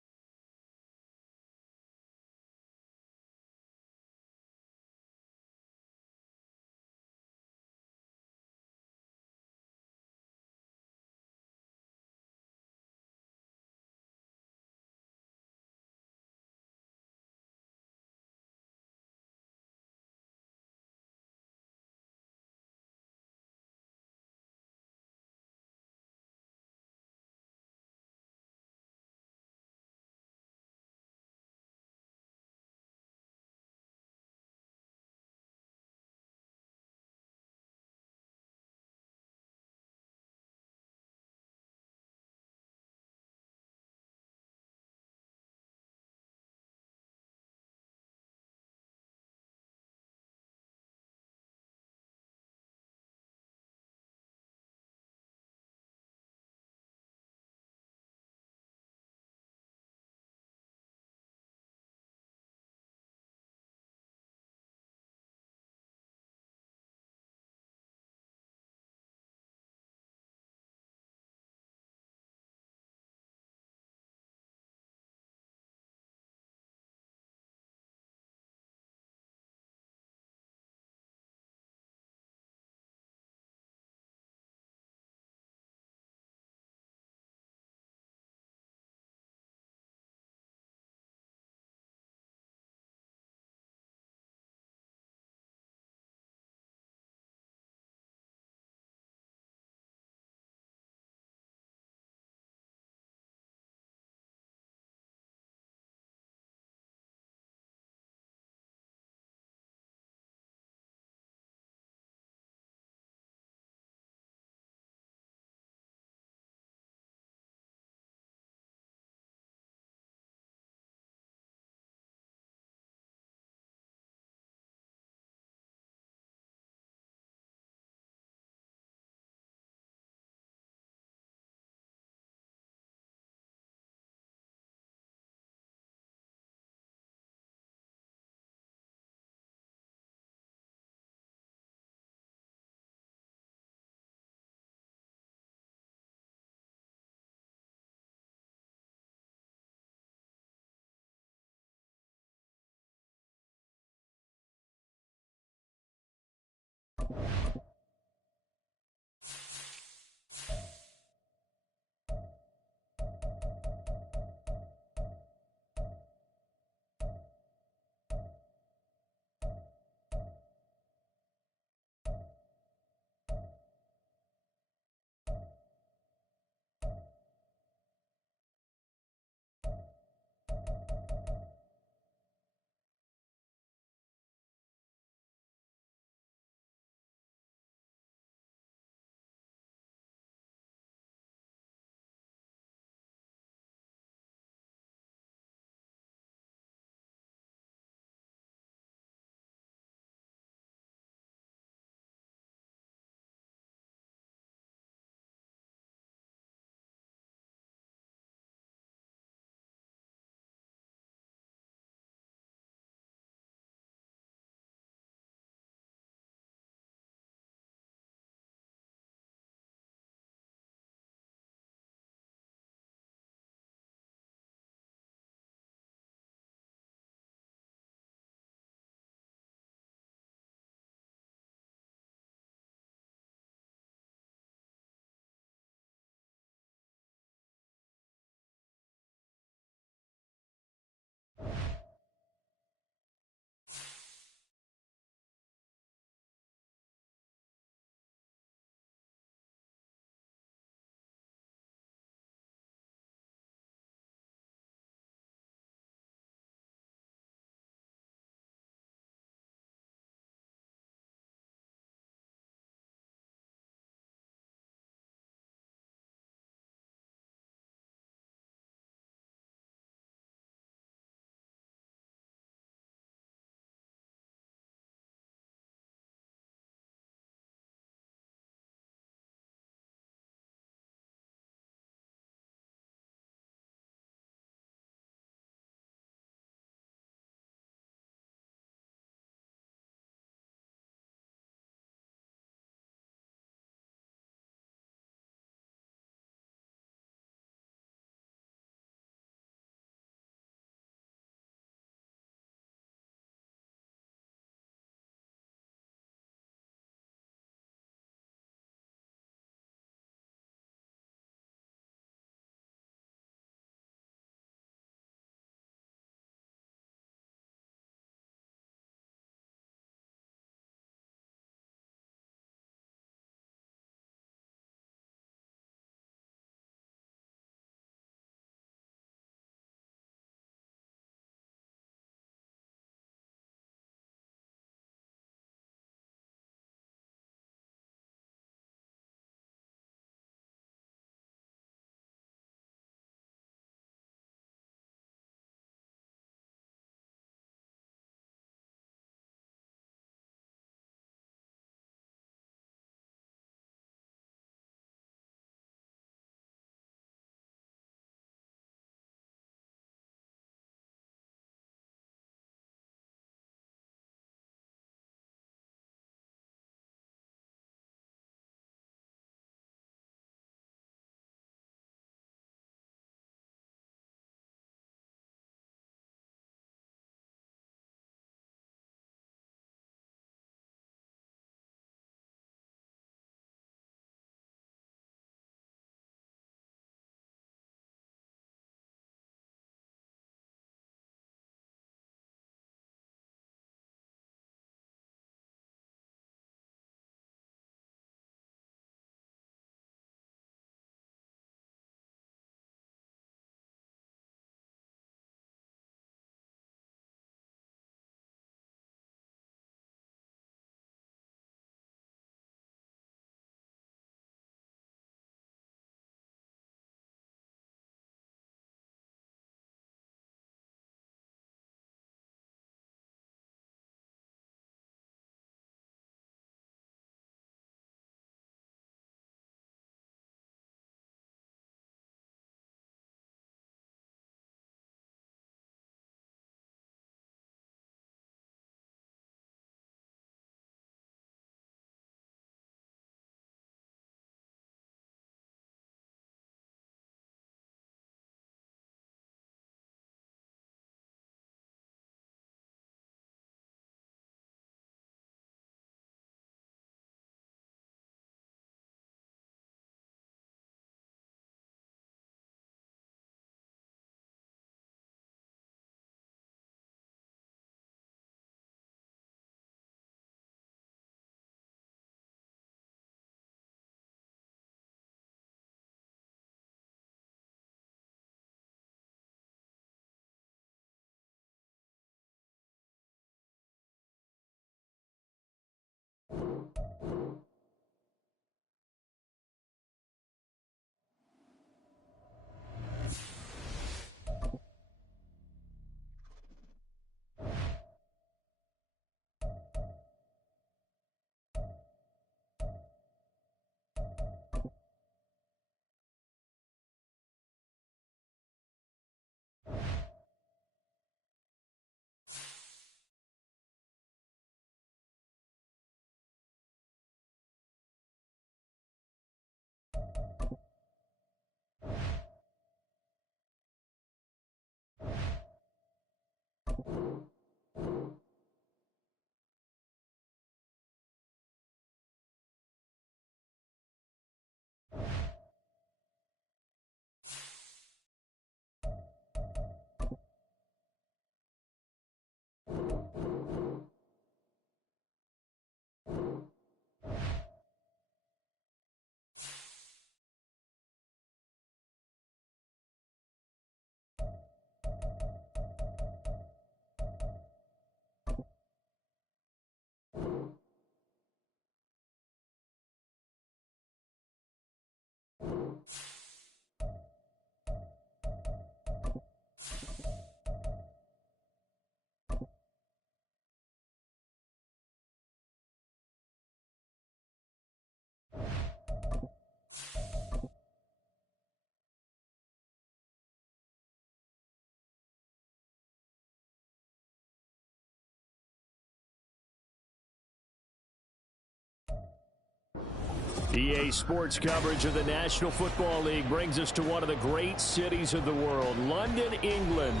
EA Sports coverage of the National Football League brings us to one of the great cities of the world, London, England.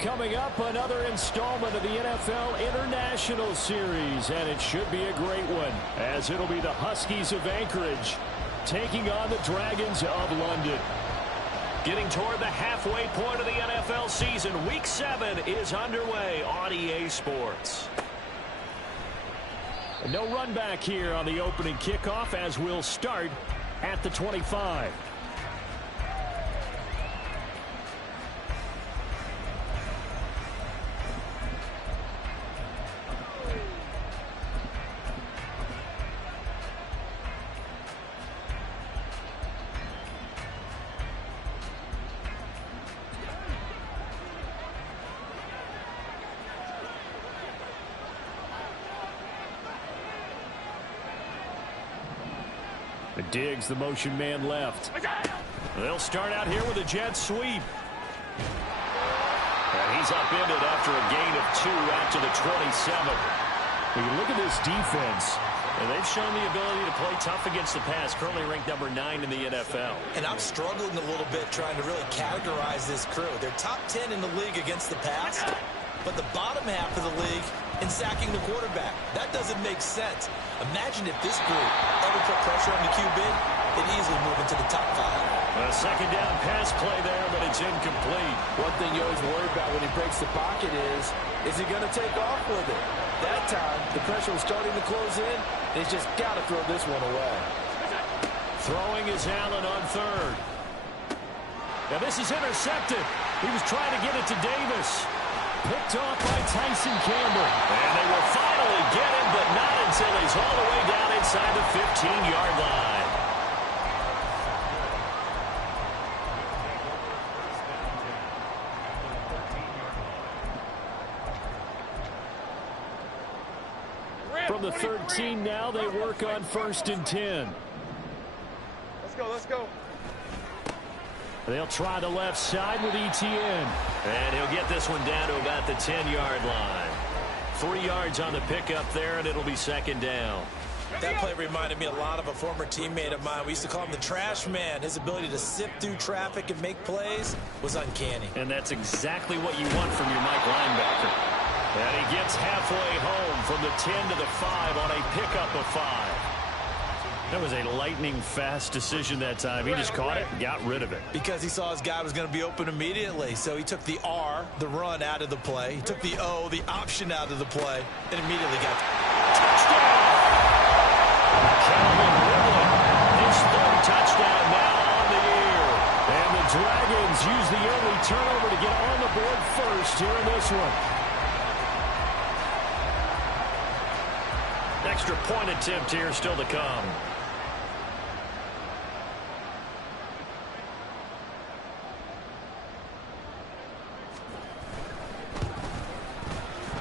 Coming up, another installment of the NFL International Series, and it should be a great one, as it'll be the Huskies of Anchorage taking on the Dragons of London. Getting toward the halfway point of the NFL season, Week 7 is underway on EA Sports. No run back here on the opening kickoff, as we'll start at the 25. Diggs, the motion man left. They'll start out here with a jet sweep. And he's upended after a gain of 2 after the 27. When you look at this defense, and they've shown the ability to play tough against the pass, currently ranked number 9 in the NFL. And I'm struggling a little bit trying to really categorize this crew. They're top 10 in the league against the pass, but the bottom half of the league in sacking the quarterback. That doesn't make sense. Imagine if this group ever put pressure on the QB, they'd easily move into the top 5. A second down pass play there, but it's incomplete. One thing you always worry about when he breaks the pocket is he going to take off with it? That time, the pressure was starting to close in, and he's just got to throw this one away. Throwing is Allen on third. Now this is intercepted. He was trying to get it to Davis. Picked off by Tyson Campbell. And they will finally get him, but not until he's all the way down inside the 15-yard line. From the 13 now, they work on 1st and 10. Let's go. They'll try the left side with ETN. And he'll get this one down to about the 10-yard line. 3 yards on the pickup there, and it'll be second down. That play reminded me a lot of a former teammate of mine. We used to call him the trash man. His ability to sift through traffic and make plays was uncanny. And that's exactly what you want from your Mike linebacker. And he gets halfway home from the 10 to the 5 on a pickup of 5. That was a lightning-fast decision that time. He just caught it and got rid of it. Because he saw his guy was going to be open immediately. So he took the R, the run, out of the play. He took the O, the option, out of the play, and immediately got touchdown. Calvin Ridley, his 3rd touchdown now on the year. And the Dragons use the early turnover to get on the board first here in this one. Extra point attempt here still to come.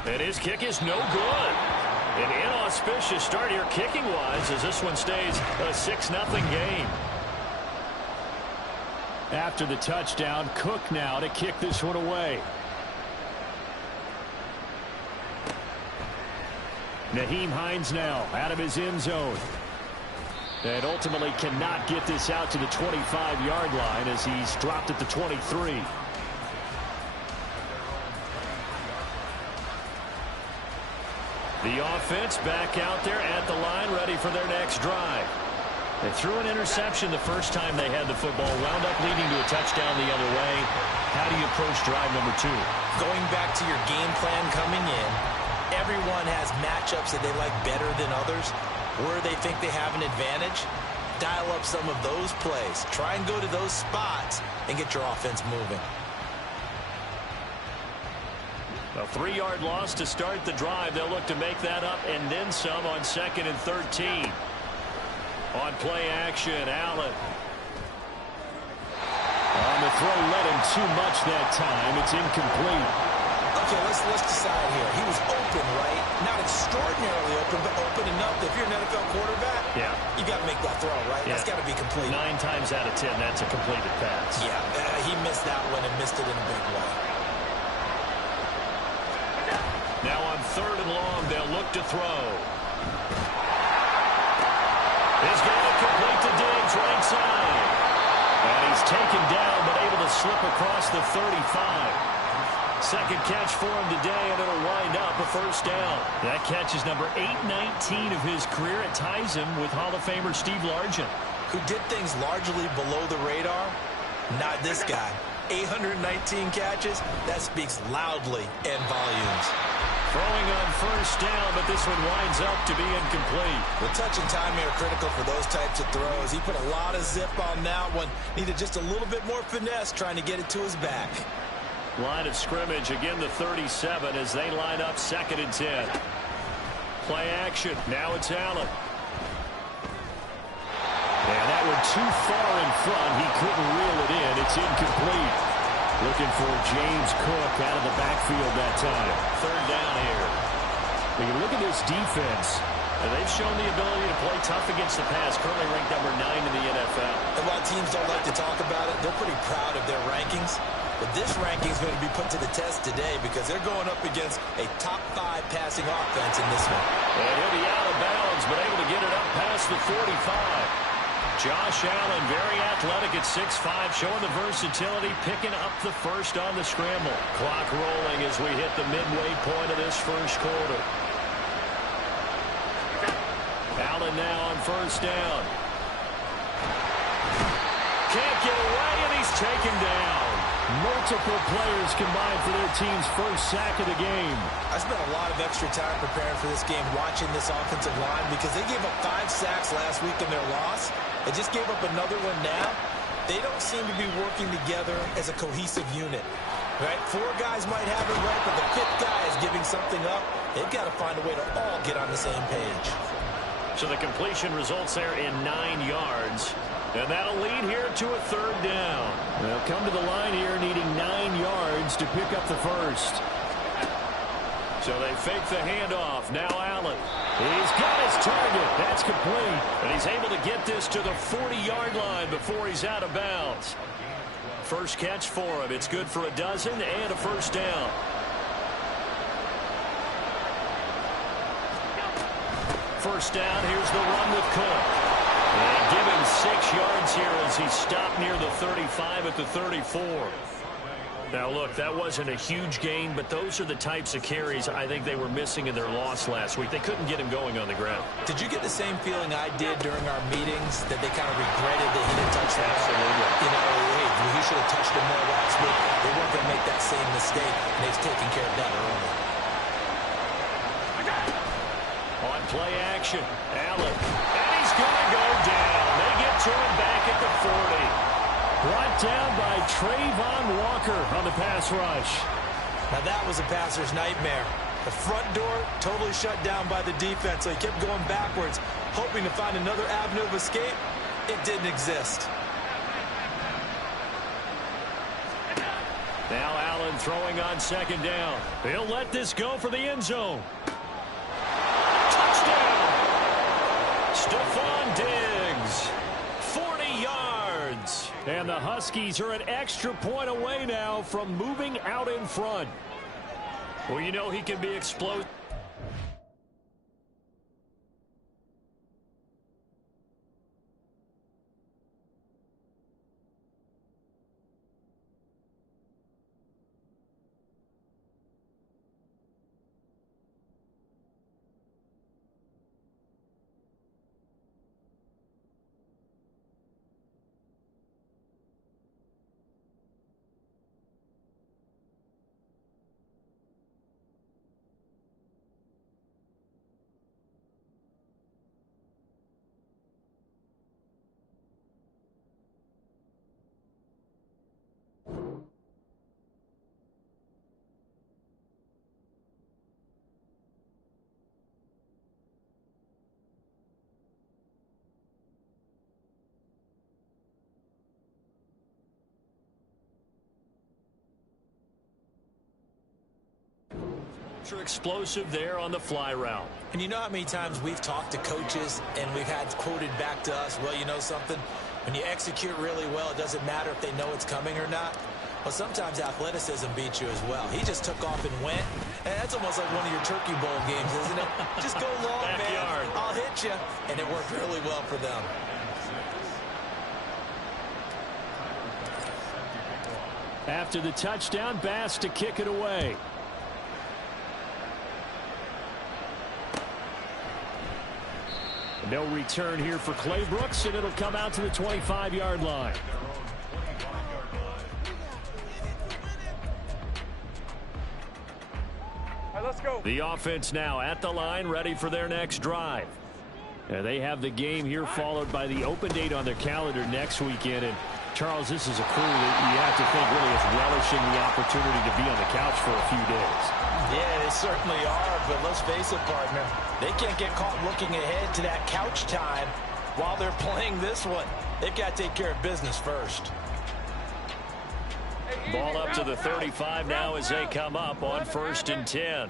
And his kick is no good. An inauspicious start here kicking-wise as this one stays a 6-0 game. After the touchdown, Cook now to kick this one away. Nyheim Hines now out of his end zone. And ultimately cannot get this out to the 25-yard line as he's dropped at the 23. The offense back out there at the line, ready for their next drive. They threw an interception the first time they had the football, wound up leading to a touchdown the other way. How do you approach drive number 2? going back to your game plan coming in. Everyone has matchups that they like better than others. Where they think they have an advantage, dial up some of those plays. Try and go to those spots and get your offense moving. A 3-yard loss to start the drive. They'll look to make that up and then some on 2nd and 13. On play action, Allen. On the throw, led him too much that time. It's incomplete. Okay, let's decide here. He was open, right? Not extraordinarily open, but open enough that if you're an NFL quarterback, you got to make that throw, right? Yeah. That's got to be complete. 9 times out of 10, that's a completed pass. Yeah, he missed that one and missed it in a big way. Now on 3rd and long, they'll look to throw. He's got it complete goes right side. And he's taken down, but able to slip across the 35. Second catch for him today, and it'll wind up a first down. That catch is number 819 of his career. It ties him with Hall of Famer Steve Largent, who did things largely below the radar. Not this guy. 819 catches, that speaks loudly in volumes. Throwing on first down, but this one winds up to be incomplete. The touch and timing are critical for those types of throws. He put a lot of zip on that one. Needed just a little bit more finesse trying to get it to his back. Line of scrimmage, again the 37 as they line up 2nd and 10. Play action. Now it's Allen. And that one too far in front. He couldn't reel it in. It's incomplete. Looking for James Cook out of the backfield that time. 3rd down here. When you look at this defense, they've shown the ability to play tough against the pass. Currently ranked number 9 in the NFL. And while teams don't like to talk about it, they're pretty proud of their rankings. But this ranking is going to be put to the test today because they're going up against a top 5 passing offense in this one. And he'll be out of bounds, but able to get it up past the 45. Josh Allen, very athletic at 6'5", showing the versatility, picking up the first on the scramble. Clock rolling as we hit the midway point of this first quarter. Allen now on first down. Can't get away, and he's taken down. Multiple players combined for their team's first sack of the game. I spent a lot of extra time preparing for this game, watching this offensive line, because they gave up 5 sacks last week in their loss. They just gave up another one now. They don't seem to be working together as a cohesive unit. Right? 4 guys might have it right, but the 5th guy is giving something up. They've got to find a way to all get on the same page. So the completion results there in 9 yards. And that'll lead here to a 3rd down. They'll come to the line here needing 9 yards to pick up the first. So they fake the handoff. Now Allen. He's got his target. That's complete. And he's able to get this to the 40-yard line before he's out of bounds. First catch for him. It's good for a dozen and a first down. First down. Here's the run with Cook. And give him 6 yards here as he stopped near the 35 at the 34. Now, look, that wasn't a huge gain, but those are the types of carries I think they were missing in their loss last week. They couldn't get him going on the ground. Did you get the same feeling I did during our meetings, that they kind of regretted that he didn't touch that? Absolutely. You know, hey, he should have touched him more last week. They weren't going to make that same mistake, and they've taken care of that early. On play action, Allen. And he's going to go down. They get to him back at the 40. Brought down by Trayvon Walker on the pass rush. Now that was a passer's nightmare. The front door totally shut down by the defense, so he kept going backwards, hoping to find another avenue of escape. It didn't exist. Now Allen throwing on 2nd down. He'll let this go for the end zone. Touchdown! Stephon Diggs. 40 yards. And the Huskies are an extra point away now from moving out in front. Well, you know he can be explosive. Explosive there on the fly route. And you know how many times we've talked to coaches and we've had quoted back to us, well, you know something? When you execute really well, it doesn't matter if they know it's coming or not. Well, sometimes athleticism beats you as well. He just took off and went. And that's almost like one of your Turkey Bowl games, isn't it? Just go long, man. I'll hit you. And it worked really well for them. After the touchdown, Bass to kick it away. No return here for Clay Brooks, and it'll come out to the 25-yard line. All right, let's go. The offense now at the line, ready for their next drive. They have the game here followed by the open date on their calendar next weekend. And Charles, this is a crew that you have to think really is relishing the opportunity to be on the couch for a few days. Yeah, they certainly are, but let's face it, partner. They can't get caught looking ahead to that couch time while they're playing this one. They've got to take care of business first. Ball up to the 35 now as they come up on 1st and 10.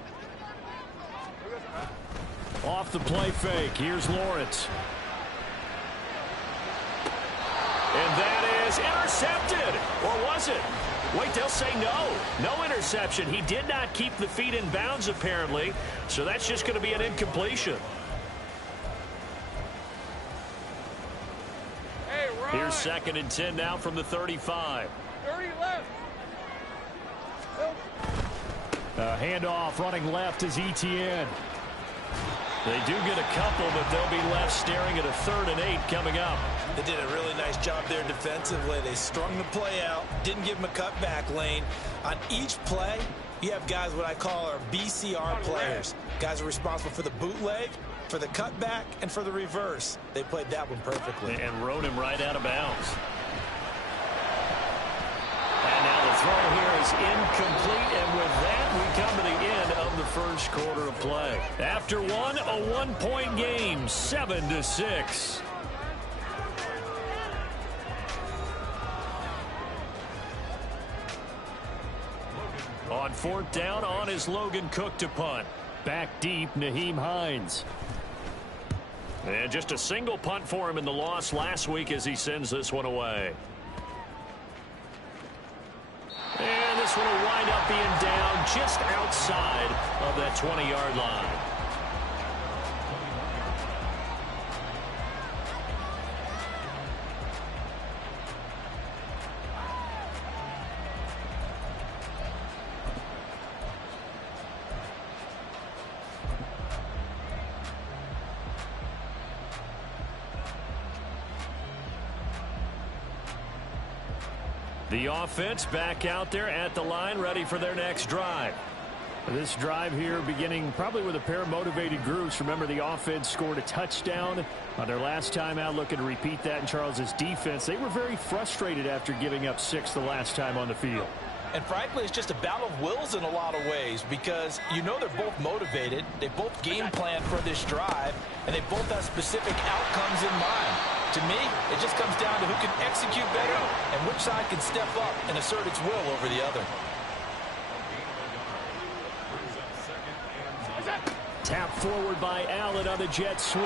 Off the play fake, here's Lawrence. And that is intercepted. Or was it? Wait, they'll say no. No interception. He did not keep the feet in bounds, apparently. So that's just going to be an incompletion. Hey, Here's 2nd and 10 now from the 35. 30 left. Handoff running left is Etienne. They do get a couple, but they'll be left staring at a 3rd and 8 coming up. They did a really nice job there defensively. They strung the play out, didn't give him a cutback lane. On each play, you have guys what I call our BCR players. Guys are responsible for the bootleg, for the cutback, and for the reverse. They played that one perfectly. And rode him right out of bounds. And now the throw here is incomplete, and with that, we come to the end of the 1st quarter of play. After one, a 1-point game, 7-6. On 4th down, on is Logan Cook to punt. Back deep, Nyheim Hines. And just a single punt for him in the loss last week as he sends this one away. And this one will wind up being down just outside of that 20-yard line. The offense back out there at the line, ready for their next drive. This drive here beginning probably with a pair of motivated groups. Remember, the offense scored a touchdown on their last time out. Looking to repeat that in Charles's defense. They were very frustrated after giving up 6 the last time on the field. And frankly, it's just a battle of wills in a lot of ways because you know they're both motivated. They both game plan for this drive, and they both have specific outcomes in mind. To me, it just comes down to who can execute better and which side can step up and assert its will over the other. Tap forward by Allen on the jet sweep.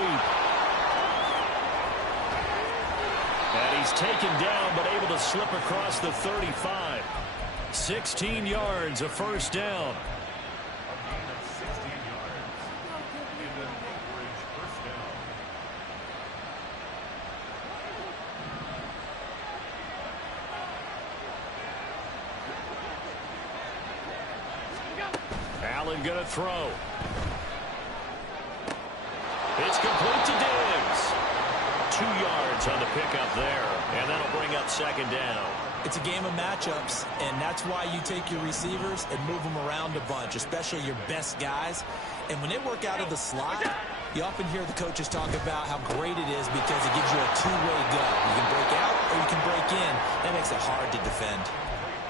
And he's taken down but able to slip across the 35. 16 yards, a 1st down. Allen going to throw. It's complete to Diggs. 2 yards on the pickup there, and that'll bring up 2nd down. It's a game of matchups, and that's why you take your receivers and move them around a bunch, especially your best guys. And when they work out of the slot, you often hear the coaches talk about how great it is because it gives you a two-way go. You can break out or you can break in. That makes it hard to defend.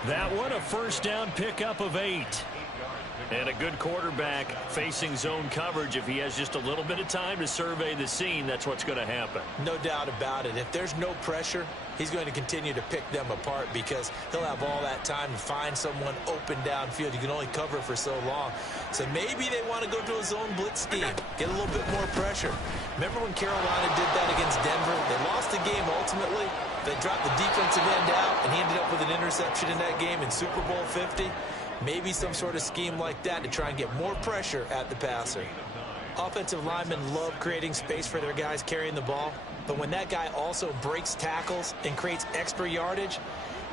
That one, a 1st down pickup of 8. And a good quarterback facing zone coverage. If he has just a little bit of time to survey the scene, that's what's going to happen. No doubt about it. If there's no pressure, he's going to continue to pick them apart because he'll have all that time to find someone open downfield. You can only cover for so long. So maybe they want to go to a zone blitz scheme, get a little bit more pressure. Remember when Carolina did that against Denver? They lost the game ultimately. They dropped the defensive end out, and he ended up with an interception in that game in Super Bowl 50. Maybe some sort of scheme like that to try and get more pressure at the passer. Offensive linemen love creating space for their guys carrying the ball, but when that guy also breaks tackles and creates extra yardage,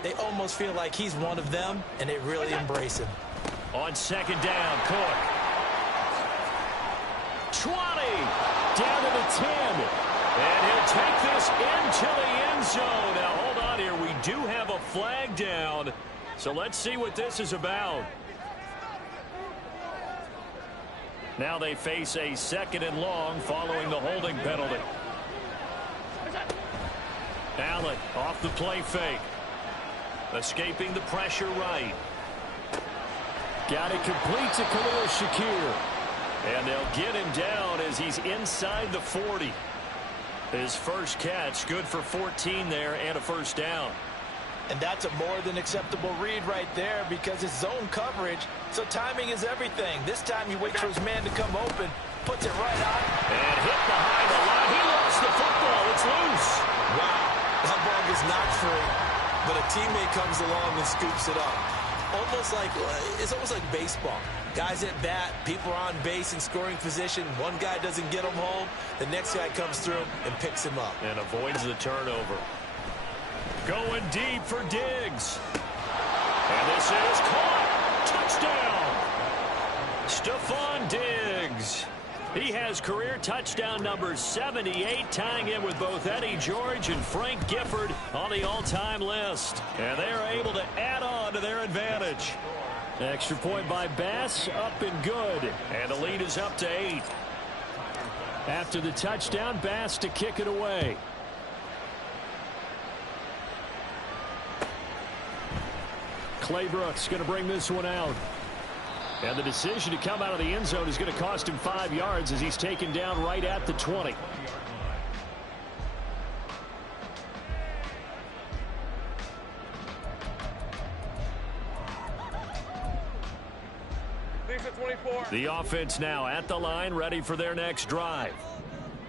they almost feel like he's one of them, and they really embrace him. On second down, Cook. 20, down to the 10. And he'll take this into the end zone. Now, hold on here. We do have a flag down. So let's see what this is about. Now they face a 2nd and long following the holding penalty. Allen off the play fake. Escaping the pressure right. Got it complete to Khalil Shakir. And they'll get him down as he's inside the 40. His first catch, good for 14 there and a first down. And that's a more than acceptable read right there because it's zone coverage, so timing is everything. This time he waits for his man to come open, puts it right on. And hit behind the line. He lost the football. It's loose. Wow, that ball gets knocked free, but a teammate comes along and scoops it up. It's almost like baseball. Guys at bat, people are on base in scoring position. One guy doesn't get him home. The next guy comes through and picks him up. And avoids the turnover. Going deep for Diggs. And this is caught. Touchdown. Stephon Diggs. He has career touchdown number 78, tying in with both Eddie George and Frank Gifford on the all-time list. And they are able to add on to their advantage. Extra point by Bass, up and good. And the lead is up to 8. After the touchdown, Bass to kick it away. Clay Brooks going to bring this one out. And the decision to come out of the end zone is going to cost him 5 yards as he's taken down right at the 20. The offense now at the line, ready for their next drive.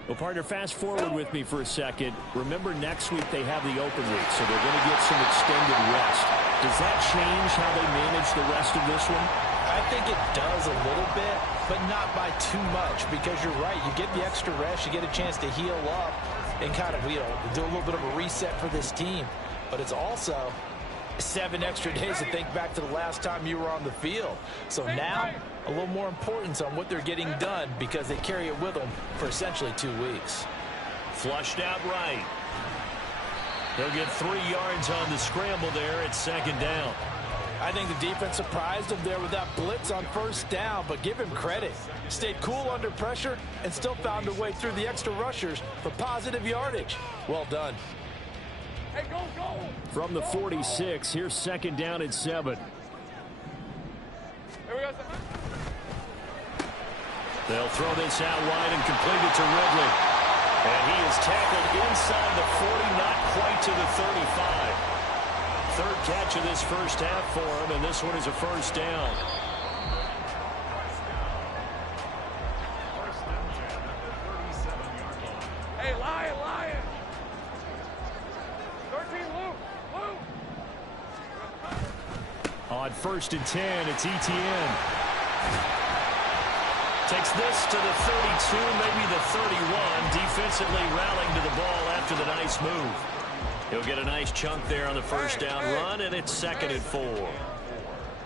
Well, partner, fast forward with me for a second. Remember, next week they have the open week, so they're going to get some extended rest. Does that change how they manage the rest of this one? I think it does a little bit, but not by too much, because you're right. You get the extra rest, you get a chance to heal up and kind of, do a little bit of a reset for this team. But it's also 7 extra days to think back to the last time you were on the field. So now, a little more importance on what they're getting done because they carry it with them for essentially 2 weeks. Flushed out right. They'll get 3 yards on the scramble there at 2nd down. I think the defense surprised him there with that blitz on 1st down, but give him credit. Stayed cool under pressure and still found a way through the extra rushers for positive yardage. Well done. Hey, go, go. From the 46, here's 2nd down at 7. Here we go. They'll throw this out wide and complete it to Ridley. And he is tackled inside the 40, not quite to the 35. 3rd catch of this first half for him, and this one is a first down. Hey, Lion. 13, Luke. On 1st and 10, it's Etienne. Takes this to the 32, maybe the 31. Defensively rallying to the ball after the nice move. He'll get a nice chunk there on the first down run, and it's 2nd and 4.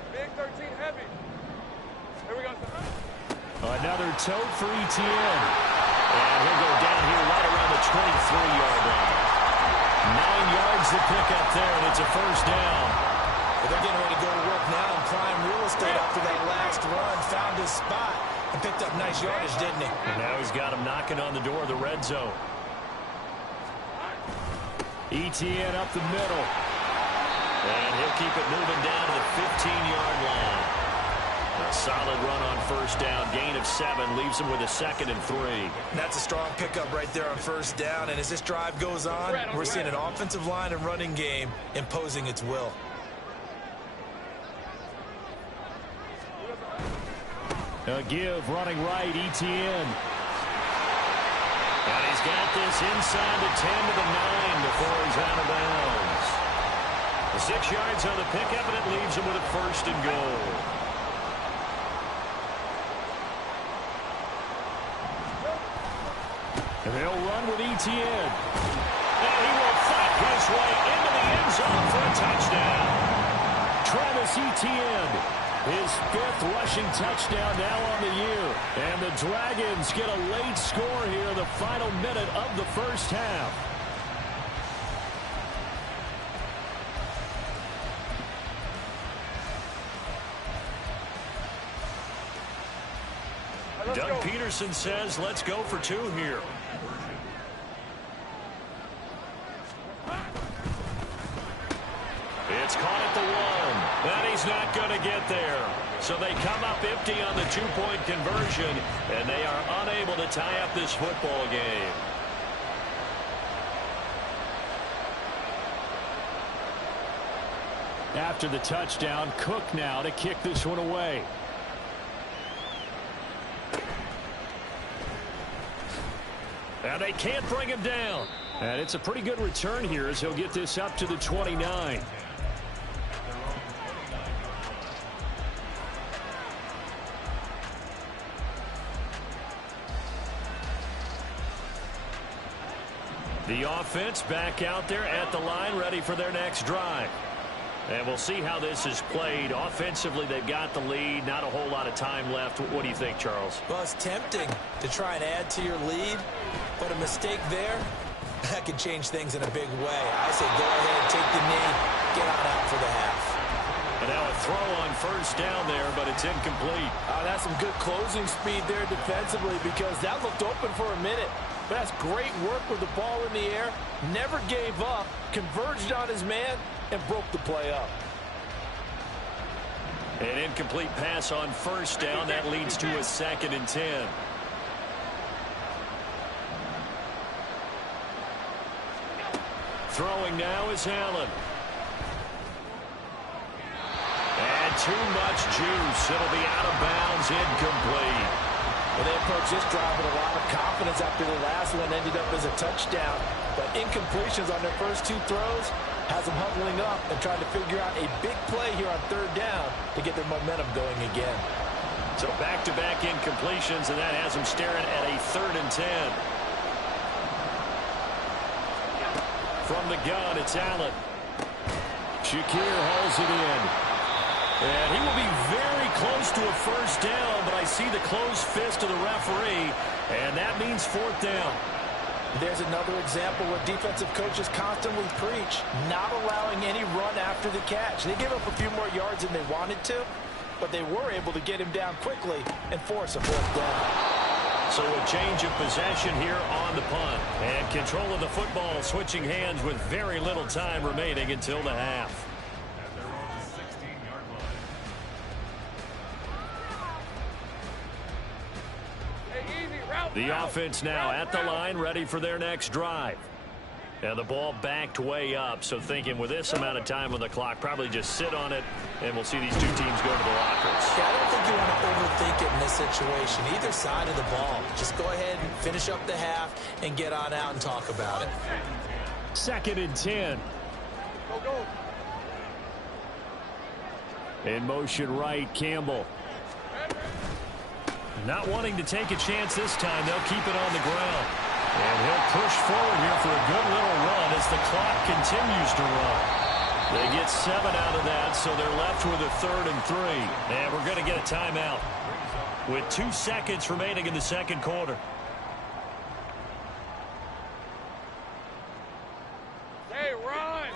Big 13 heavy. Here we go. Another tote for Etienne. And he'll go down here right around the 23-yard line. 9 yards to pick up there, and it's a first down. Well, they're getting ready to go to work now in prime real estate after that last run. Found his spot and picked up nice yardage, didn't he? And now he's got him knocking on the door of the red zone. Etienne up the middle. And he'll keep it moving down to the 15-yard line. A solid run on first down. Gain of 7 leaves him with a 2nd and 3. That's a strong pickup right there on first down. And as this drive goes on, we're seeing an offensive line and running game imposing its will. A give running right, Etienne. And he's got this inside the 10 to the 9 before he's out of bounds. 6 yards on the pickup, and it leaves him with a 1st and goal. And they'll run with Etienne. And he will fight his his way into the end zone for a touchdown. Travis Etienne, his 5th rushing touchdown now on the year. And the Dragons get a late score here in the final minute of the first half. Doug Peterson says, let's go for 2 here. It's caught at the 1. And he's not going to get there. So they come up empty on the 2-point conversion, and they are unable to tie up this football game. After the touchdown, Cook now to kick this one away. And they can't bring him down. And it's a pretty good return here as he'll get this up to the 29. The offense back out there at the line, ready for their next drive. And we'll see how this is played. Offensively, they've got the lead. Not a whole lot of time left. What do you think, Charles? Well, it's tempting to try and add to your lead, but a mistake there, that can change things in a big way. I say go ahead, take the knee, get on out for the half. And now a throw on first down there, but it's incomplete. That's some good closing speed there defensively, because that looked open for a minute. But that's great work with the ball in the air. Never gave up, converged on his man, and broke the play up. An incomplete pass on first down. That leads to a 2nd and 10. Throwing now is Allen. And too much juice. It'll be out of bounds, incomplete. Well, they approached this drive with a lot of confidence after the last one ended up as a touchdown. But incompletions on their first 2 throws has them huddling up and trying to figure out a big play here on 3rd down to get their momentum going again. So back-to-back incompletions, and that has them staring at a 3rd and 10. From the gun, it's Allen. Shakir hauls it in. And he will be very close to a first down, but I see the closed fist of the referee, and that means 4th down. There's another example where defensive coaches constantly preach, not allowing any run after the catch. They gave up a few more yards than they wanted to, but they were able to get him down quickly and force a 4th down. So a change of possession here on the punt. And control of the football switching hands with very little time remaining until the half. The offense now at the line, ready for their next drive. And the ball backed way up, so thinking with this amount of time on the clock, probably just sit on it, and we'll see these 2 teams go to the lockers. Yeah, I don't think you want to overthink it in this situation. Either side of the ball. Just go ahead and finish up the half and get on out and talk about it. 2nd and 10. In motion right, Campbell. Not wanting to take a chance this time. They'll keep it on the ground. And he'll push forward here for a good little run as the clock continues to run. They get 7 out of that, so they're left with a 3rd and 3. And we're going to get a timeout with 2 seconds remaining in the 2nd quarter. Hey, run!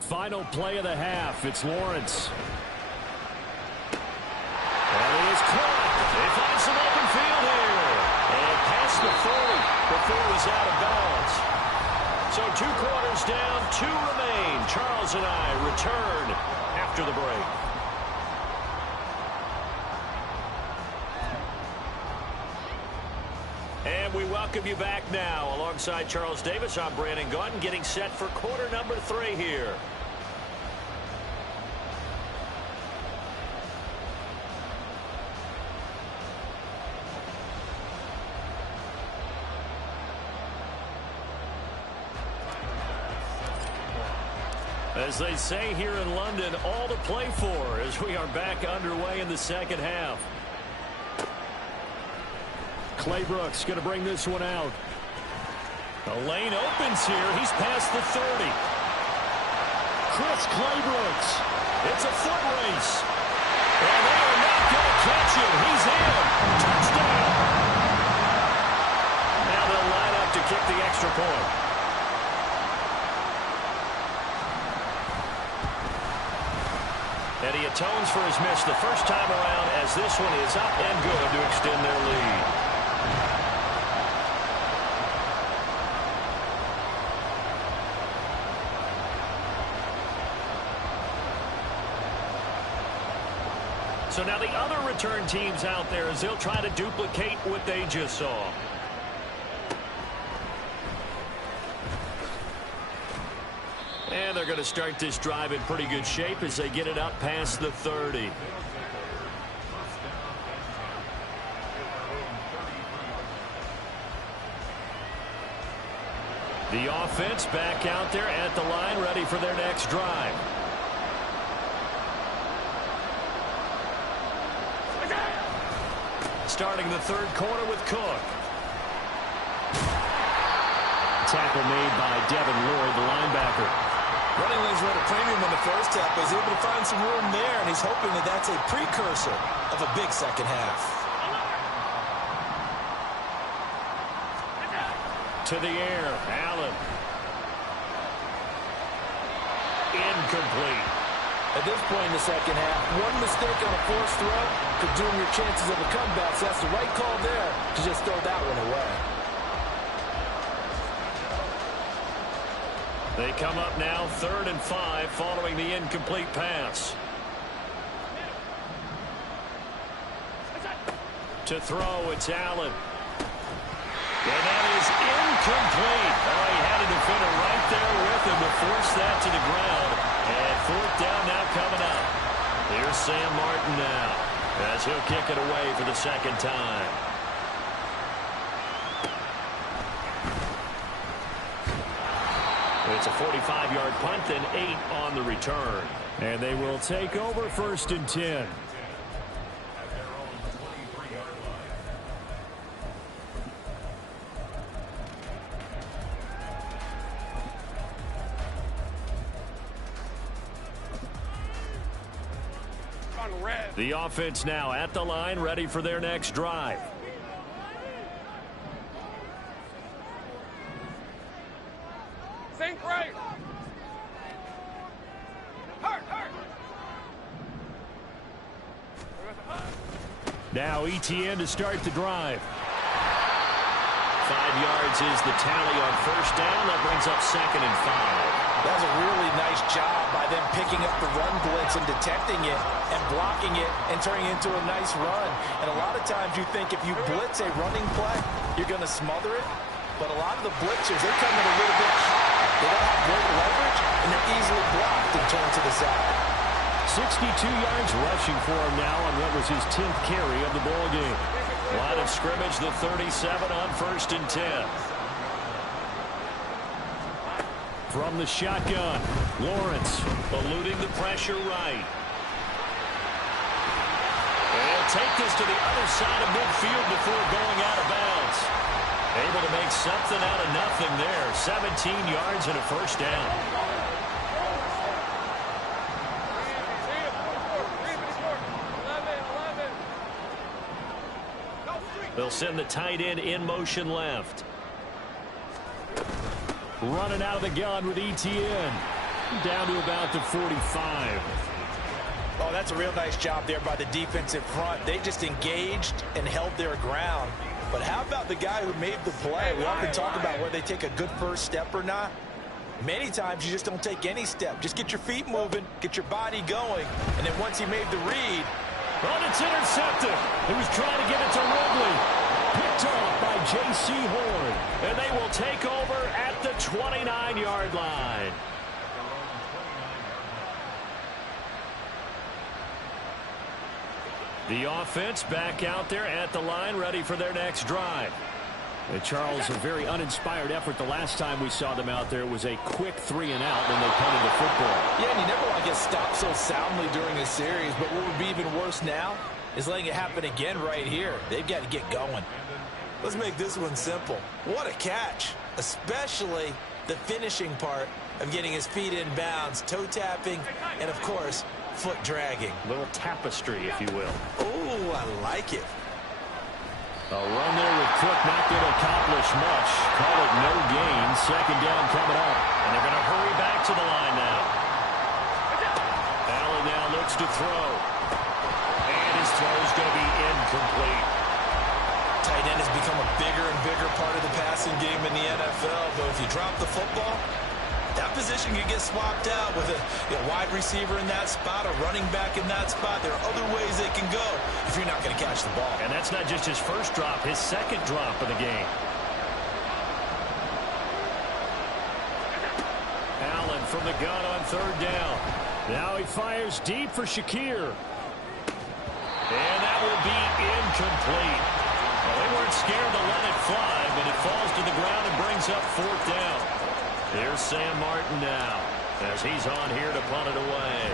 Final play of the half. It's Lawrence. And it is caught. They find some open field here. And past the 40 before he's out of bounds. So 2 quarters down, 2 remain. Charles and I return after the break. And we welcome you back now. Alongside Charles Davis, I'm Brandon Gaudin, getting set for quarter number 3 here. As they say here in London, all to play for as we are back underway in the 2nd half. Claybrooks going to bring this one out. The lane opens here. He's past the 30. Chris Claybrooks. It's a foot race. And they are not going to catch him. He's in. Touchdown. Now they'll line up to kick the extra point. And he atones for his miss the first time around as this one is up and good to extend their lead. So now the other return teams out there as they'll try to duplicate what they just saw. And they're going to start this drive in pretty good shape as they get it up past the 30. The offense back out there at the line, ready for their next drive. Starting the third quarter with Cook. Tackle made by Devin Lloyd, the linebacker. Running lanes were at a premium in the first half, but he's able to find some room there, and he's hoping that that's a precursor of a big second half. To the air, Allen. Incomplete. At this point in the second half, one mistake on a forced throw could doom your chances of a comeback. So that's the right call there to just throw that one away. They come up now 3rd and 5 following the incomplete pass. To throw, it's Allen. And that is incomplete. Oh, he had a defender right there with him to force that to the ground. And 4th down now coming up. Here's Sam Martin now as he'll kick it away for the second time. It's a 45-yard punt, then 8 on the return. And they will take over 1st and 10. The offense now at the line, ready for their next drive. Sink right. Now ETN to start the drive. 5 yards is the tally on 1st down. That brings up 2nd and 5. That was a really nice job by them picking up the run blitz and detecting it and blocking it and turning it into a nice run. And a lot of times you think if you blitz a running play, you're going to smother it. But a lot of the blitzers, they come in a little bit high. They don't have great leverage, and they're easily blocked and turned to the side. 62 yards rushing for him now on what was his 10th carry of the ball game. Line of scrimmage, the 37 on 1st and 10. From the shotgun, Lawrence eluding the pressure right. And he'll take this to the other side of midfield before going out of bounds. Able to make something out of nothing there. 17 yards and a 1st down. They'll send the tight end in motion left. Running out of the gun with ETN. Down to about the 45. Oh, that's a real nice job there by the defensive front. They just engaged and held their ground. But how about the guy who made the play? We often talk about whether they take a good first step or not. Many times you just don't take any step. Just get your feet moving, get your body going, and then once he made the read. Oh, it's intercepted. He was trying to get it to Ridley. Picked off by J.C. Horn. And they will take over at the 29-yard line. The offense back out there at the line, ready for their next drive. And Charles, a very uninspired effort the last time we saw them out there. It was a quick 3 and out, and they punted the football. Yeah, and you never want to get stopped so soundly during a series, but what would be even worse now is letting it happen again right here. They've got to get going. Let's make this one simple. What a catch, especially the finishing part of getting his feet in bounds, toe tapping, and of course, foot dragging. Little tapestry, if you will. Oh, I like it. A run there with Cook not going to accomplish much. Call it no gain. Second down coming up. And they're going to hurry back to the line now. Allen now looks to throw. And his throw is going to be incomplete. Tight end has become a bigger and bigger part of the passing game in the NFL. But if you drop the football, that position can get swapped out with a wide receiver in that spot, a running back in that spot. There are other ways they can go if you're not going to catch the ball. And that's not just his first drop, his second drop of the game. Allen from the gun on third down. Now he fires deep for Shakir. And that will be incomplete. Well, they weren't scared to let it fly, but it falls to the ground and brings up fourth down. Here's Sam Martin now as he's on here to punt it away.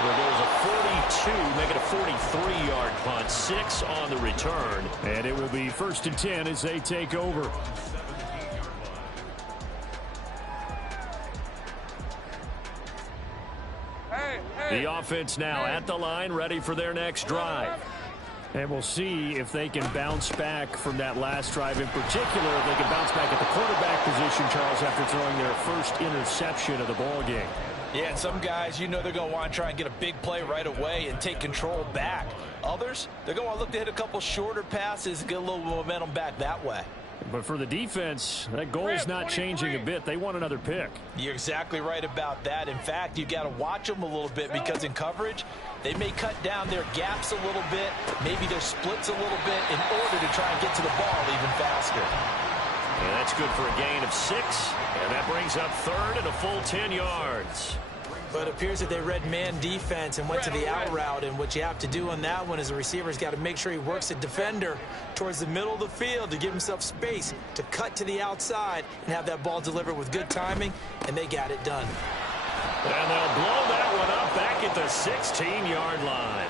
There goes a 42, make it a 43-yard punt, 6 on the return. And it will be 1st and 10 as they take over. The offense now at the line, ready for their next drive. And we'll see if they can bounce back from that last drive in particular. If they can bounce back at the quarterback position, Charles, after throwing their first interception of the ball game. Yeah, and some guys, they're going to want to try and get a big play right away and take control back. Others, they're going to look to hit a couple shorter passes and get a little momentum back that way. But for the defense, that goal is not changing a bit. They want another pick. You're exactly right about that. In fact, you got to watch them a little bit because in coverage, they may cut down their gaps a little bit, maybe their splits a little bit in order to try and get to the ball even faster. And that's good for a gain of 6. And that brings up third and a full 10 yards. But it appears that they read man defense and went to the out route. And what you have to do on that one is the receiver's got to make sure he works the defender towards the middle of the field to give himself space to cut to the outside and have that ball delivered with good timing. And they got it done. And they'll blow that one up back at the 16-yard line.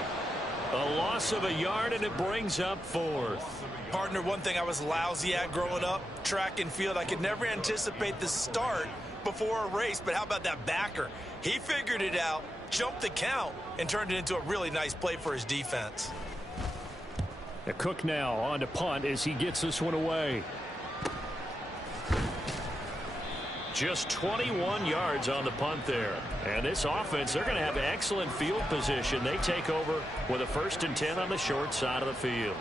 A loss of a yard, and it brings up 4th. Partner, one thing I was lousy at growing up, track and field, I could never anticipate the start before a race, but how about that backer? He figured it out, jumped the count, and turned it into a really nice play for his defense. Cook now on to punt as he gets this one away. Just 21 yards on the punt there. And this offense, they're going to have excellent field position. They take over with a 1st and 10 on the short side of the field.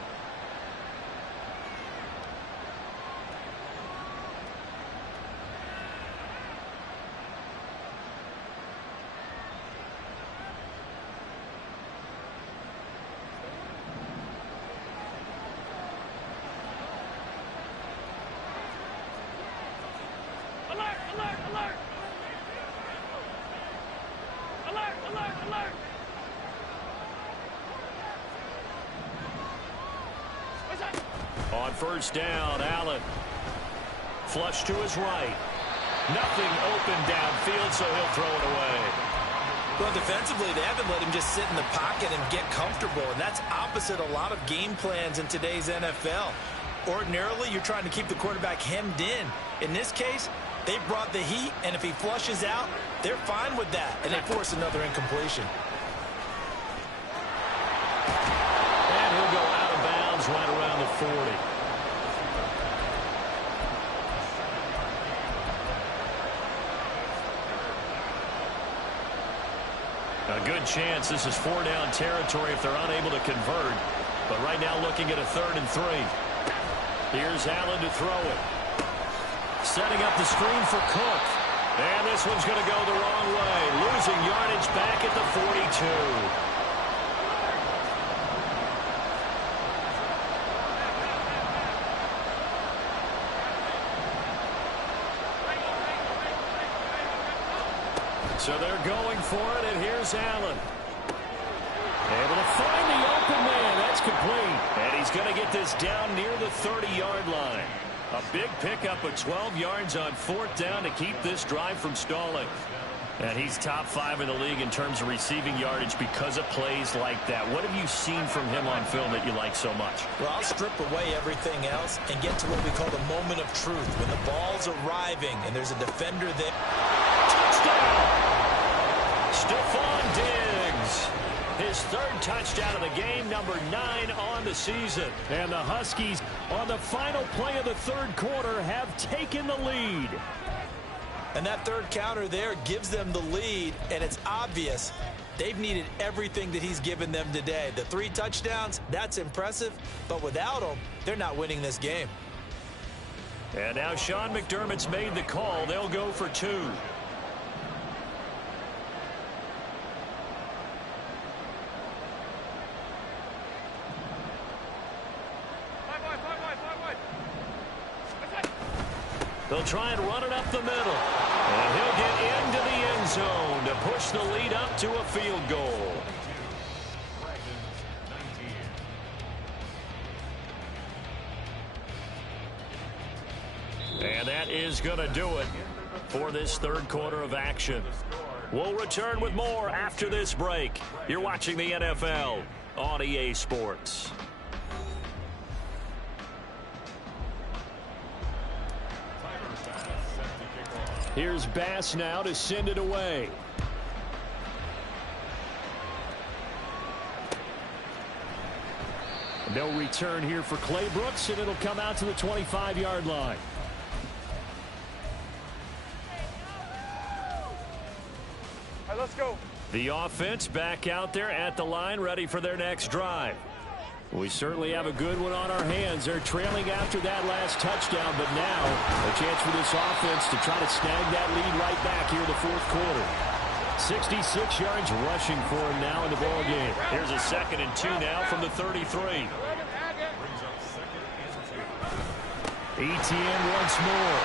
On first down, Allen. Flush to his right. Nothing open downfield, so he'll throw it away. Well, defensively, they haven't let him just sit in the pocket and get comfortable, and that's opposite a lot of game plans in today's NFL. Ordinarily, you're trying to keep the quarterback hemmed in. In this case, they brought the heat, and if he flushes out, they're fine with that, and they force another incompletion. And he'll go out of bounds right around the 40. A good chance this is 4-down territory if they're unable to convert. But right now looking at a 3rd and 3. Here's Allen to throw it. Setting up the screen for Cook. And this one's going to go the wrong way. Losing yardage back at the 42. So they're going for it, and here's Allen. Able to find the open man. That's complete. And he's going to get this down near the 30-yard line. A big pickup of 12 yards on 4th down to keep this drive from stalling. And he's top 5 in the league in terms of receiving yardage because of plays like that. What have you seen from him on film that you like so much? Well, I'll strip away everything else and get to what we call the moment of truth, when the ball's arriving and there's a defender there. Touchdown! Stephon Diggs. His 3rd touchdown of the game, number 9 on the season. And the Huskies, on the final play of the 3rd quarter, have taken the lead. And that 3rd counter there gives them the lead, and it's obvious they've needed everything that he's given them today. The 3 touchdowns, that's impressive, but without him, they're not winning this game. And now Sean McDermott's made the call. They'll go for 2. They'll try and run it up the middle. And he'll get into the end zone to push the lead up to a field goal. And that is going to do it for this 3rd quarter of action. We'll return with more after this break. You're watching the NFL on EA Sports. Here's Bass now to send it away. No return here for Clay Brooks, and it'll come out to the 25-yard line. All right, let's go. The offense back out there at the line, ready for their next drive. We certainly have a good one on our hands. They're trailing after that last touchdown, but now a chance for this offense to try to snag that lead right back here in the 4th quarter. 66 yards rushing for him now in the ball game. Here's a 2nd and 2 now from the 33. Etienne once more.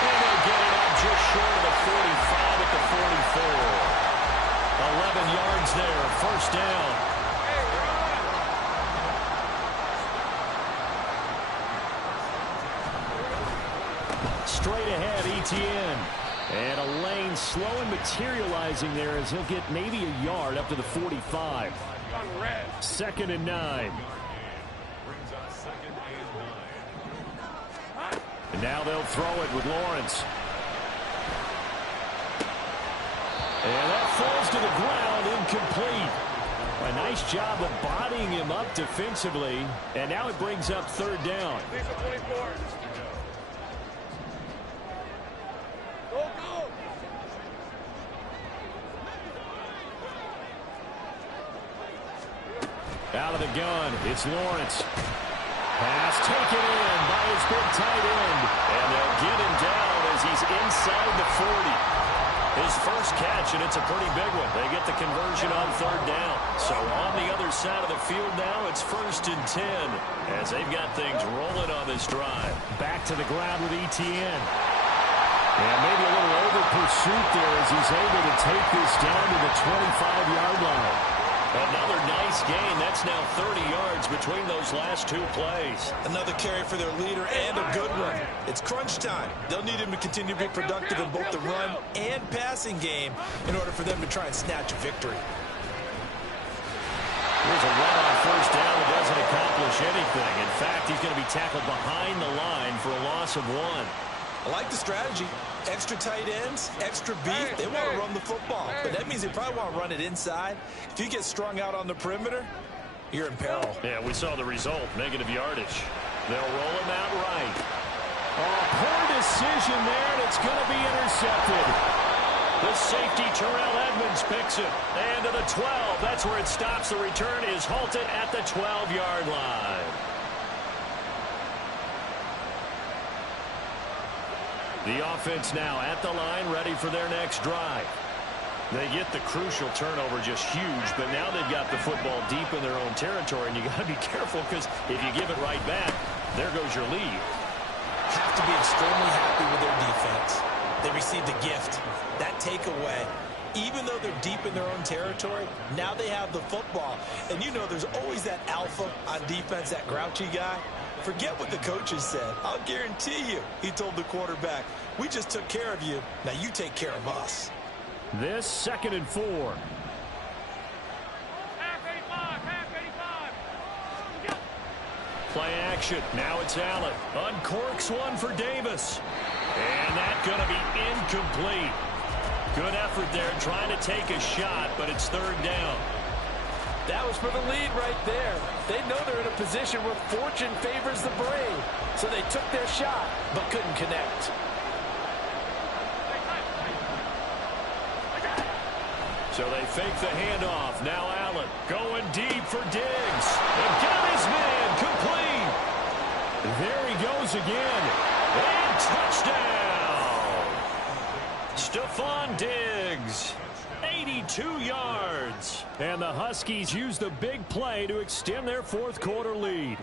And they'll get it up just short of the 45 at the 44. 11 yards there, 1st down. Straight ahead, Etienne. And a lane slow and materializing there as he'll get maybe a yard up to the 45. 2nd and 9. And now they'll throw it with Lawrence. And that falls to the ground, incomplete. A nice job of bodying him up defensively. And now it brings up 3rd down. Out of the gun, it's Lawrence. Pass taken in by his big tight end. And they'll get him down as he's inside the 40. His first catch, and it's a pretty big one. They get the conversion on 3rd down. So on the other side of the field now, it's 1st and 10 as they've got things rolling on this drive. Back to the ground with Etienne. And maybe a little over pursuit there as he's able to take this down to the 25-yard line. Another nice gain. That's now 30 yards between those last 2 plays. Another carry for their leader and a good one. It's crunch time. They'll need him to continue to be productive in both the run and passing game in order for them to try and snatch a victory. Here's a run on 1st down that doesn't accomplish anything. In fact, he's going to be tackled behind the line for a loss of 1. I like the strategy. Extra tight ends, extra beef. They want to run the football, but that means they probably want to run it inside. If you get strung out on the perimeter, you're in peril. Yeah, we saw the result, negative yardage. They'll roll him out right. Oh, poor decision there, and it's going to be intercepted. The safety, Terrell Edmonds, picks it. And to the 12. That's where it stops. The return is halted at the 12-yard line. The offense now at the line, ready for their next drive. They get the crucial turnover, just huge, but now they've got the football deep in their own territory, and you got to be careful because if you give it right back, there goes your lead. Have to be extremely happy with their defense. They received a gift, that takeaway. Even though they're deep in their own territory, now they have the football. And you know there's always that alpha on defense, that grouchy guy. Forget what the coaches said. I'll guarantee you, he told the quarterback, we just took care of you. Now you take care of us. This 2nd and 4. Play action. Now it's Allen. Uncorks one for Davis. And that's going to be incomplete. Good effort there trying to take a shot, but it's 3rd down. That was for the lead right there. They know they're in a position where fortune favors the brave. So they took their shot, but couldn't connect. So they fake the handoff. Now Allen going deep for Diggs. And got his man complete. There he goes again. And touchdown. Stephon Diggs. 82 yards. And the Huskies use the big play to extend their 4th quarter lead.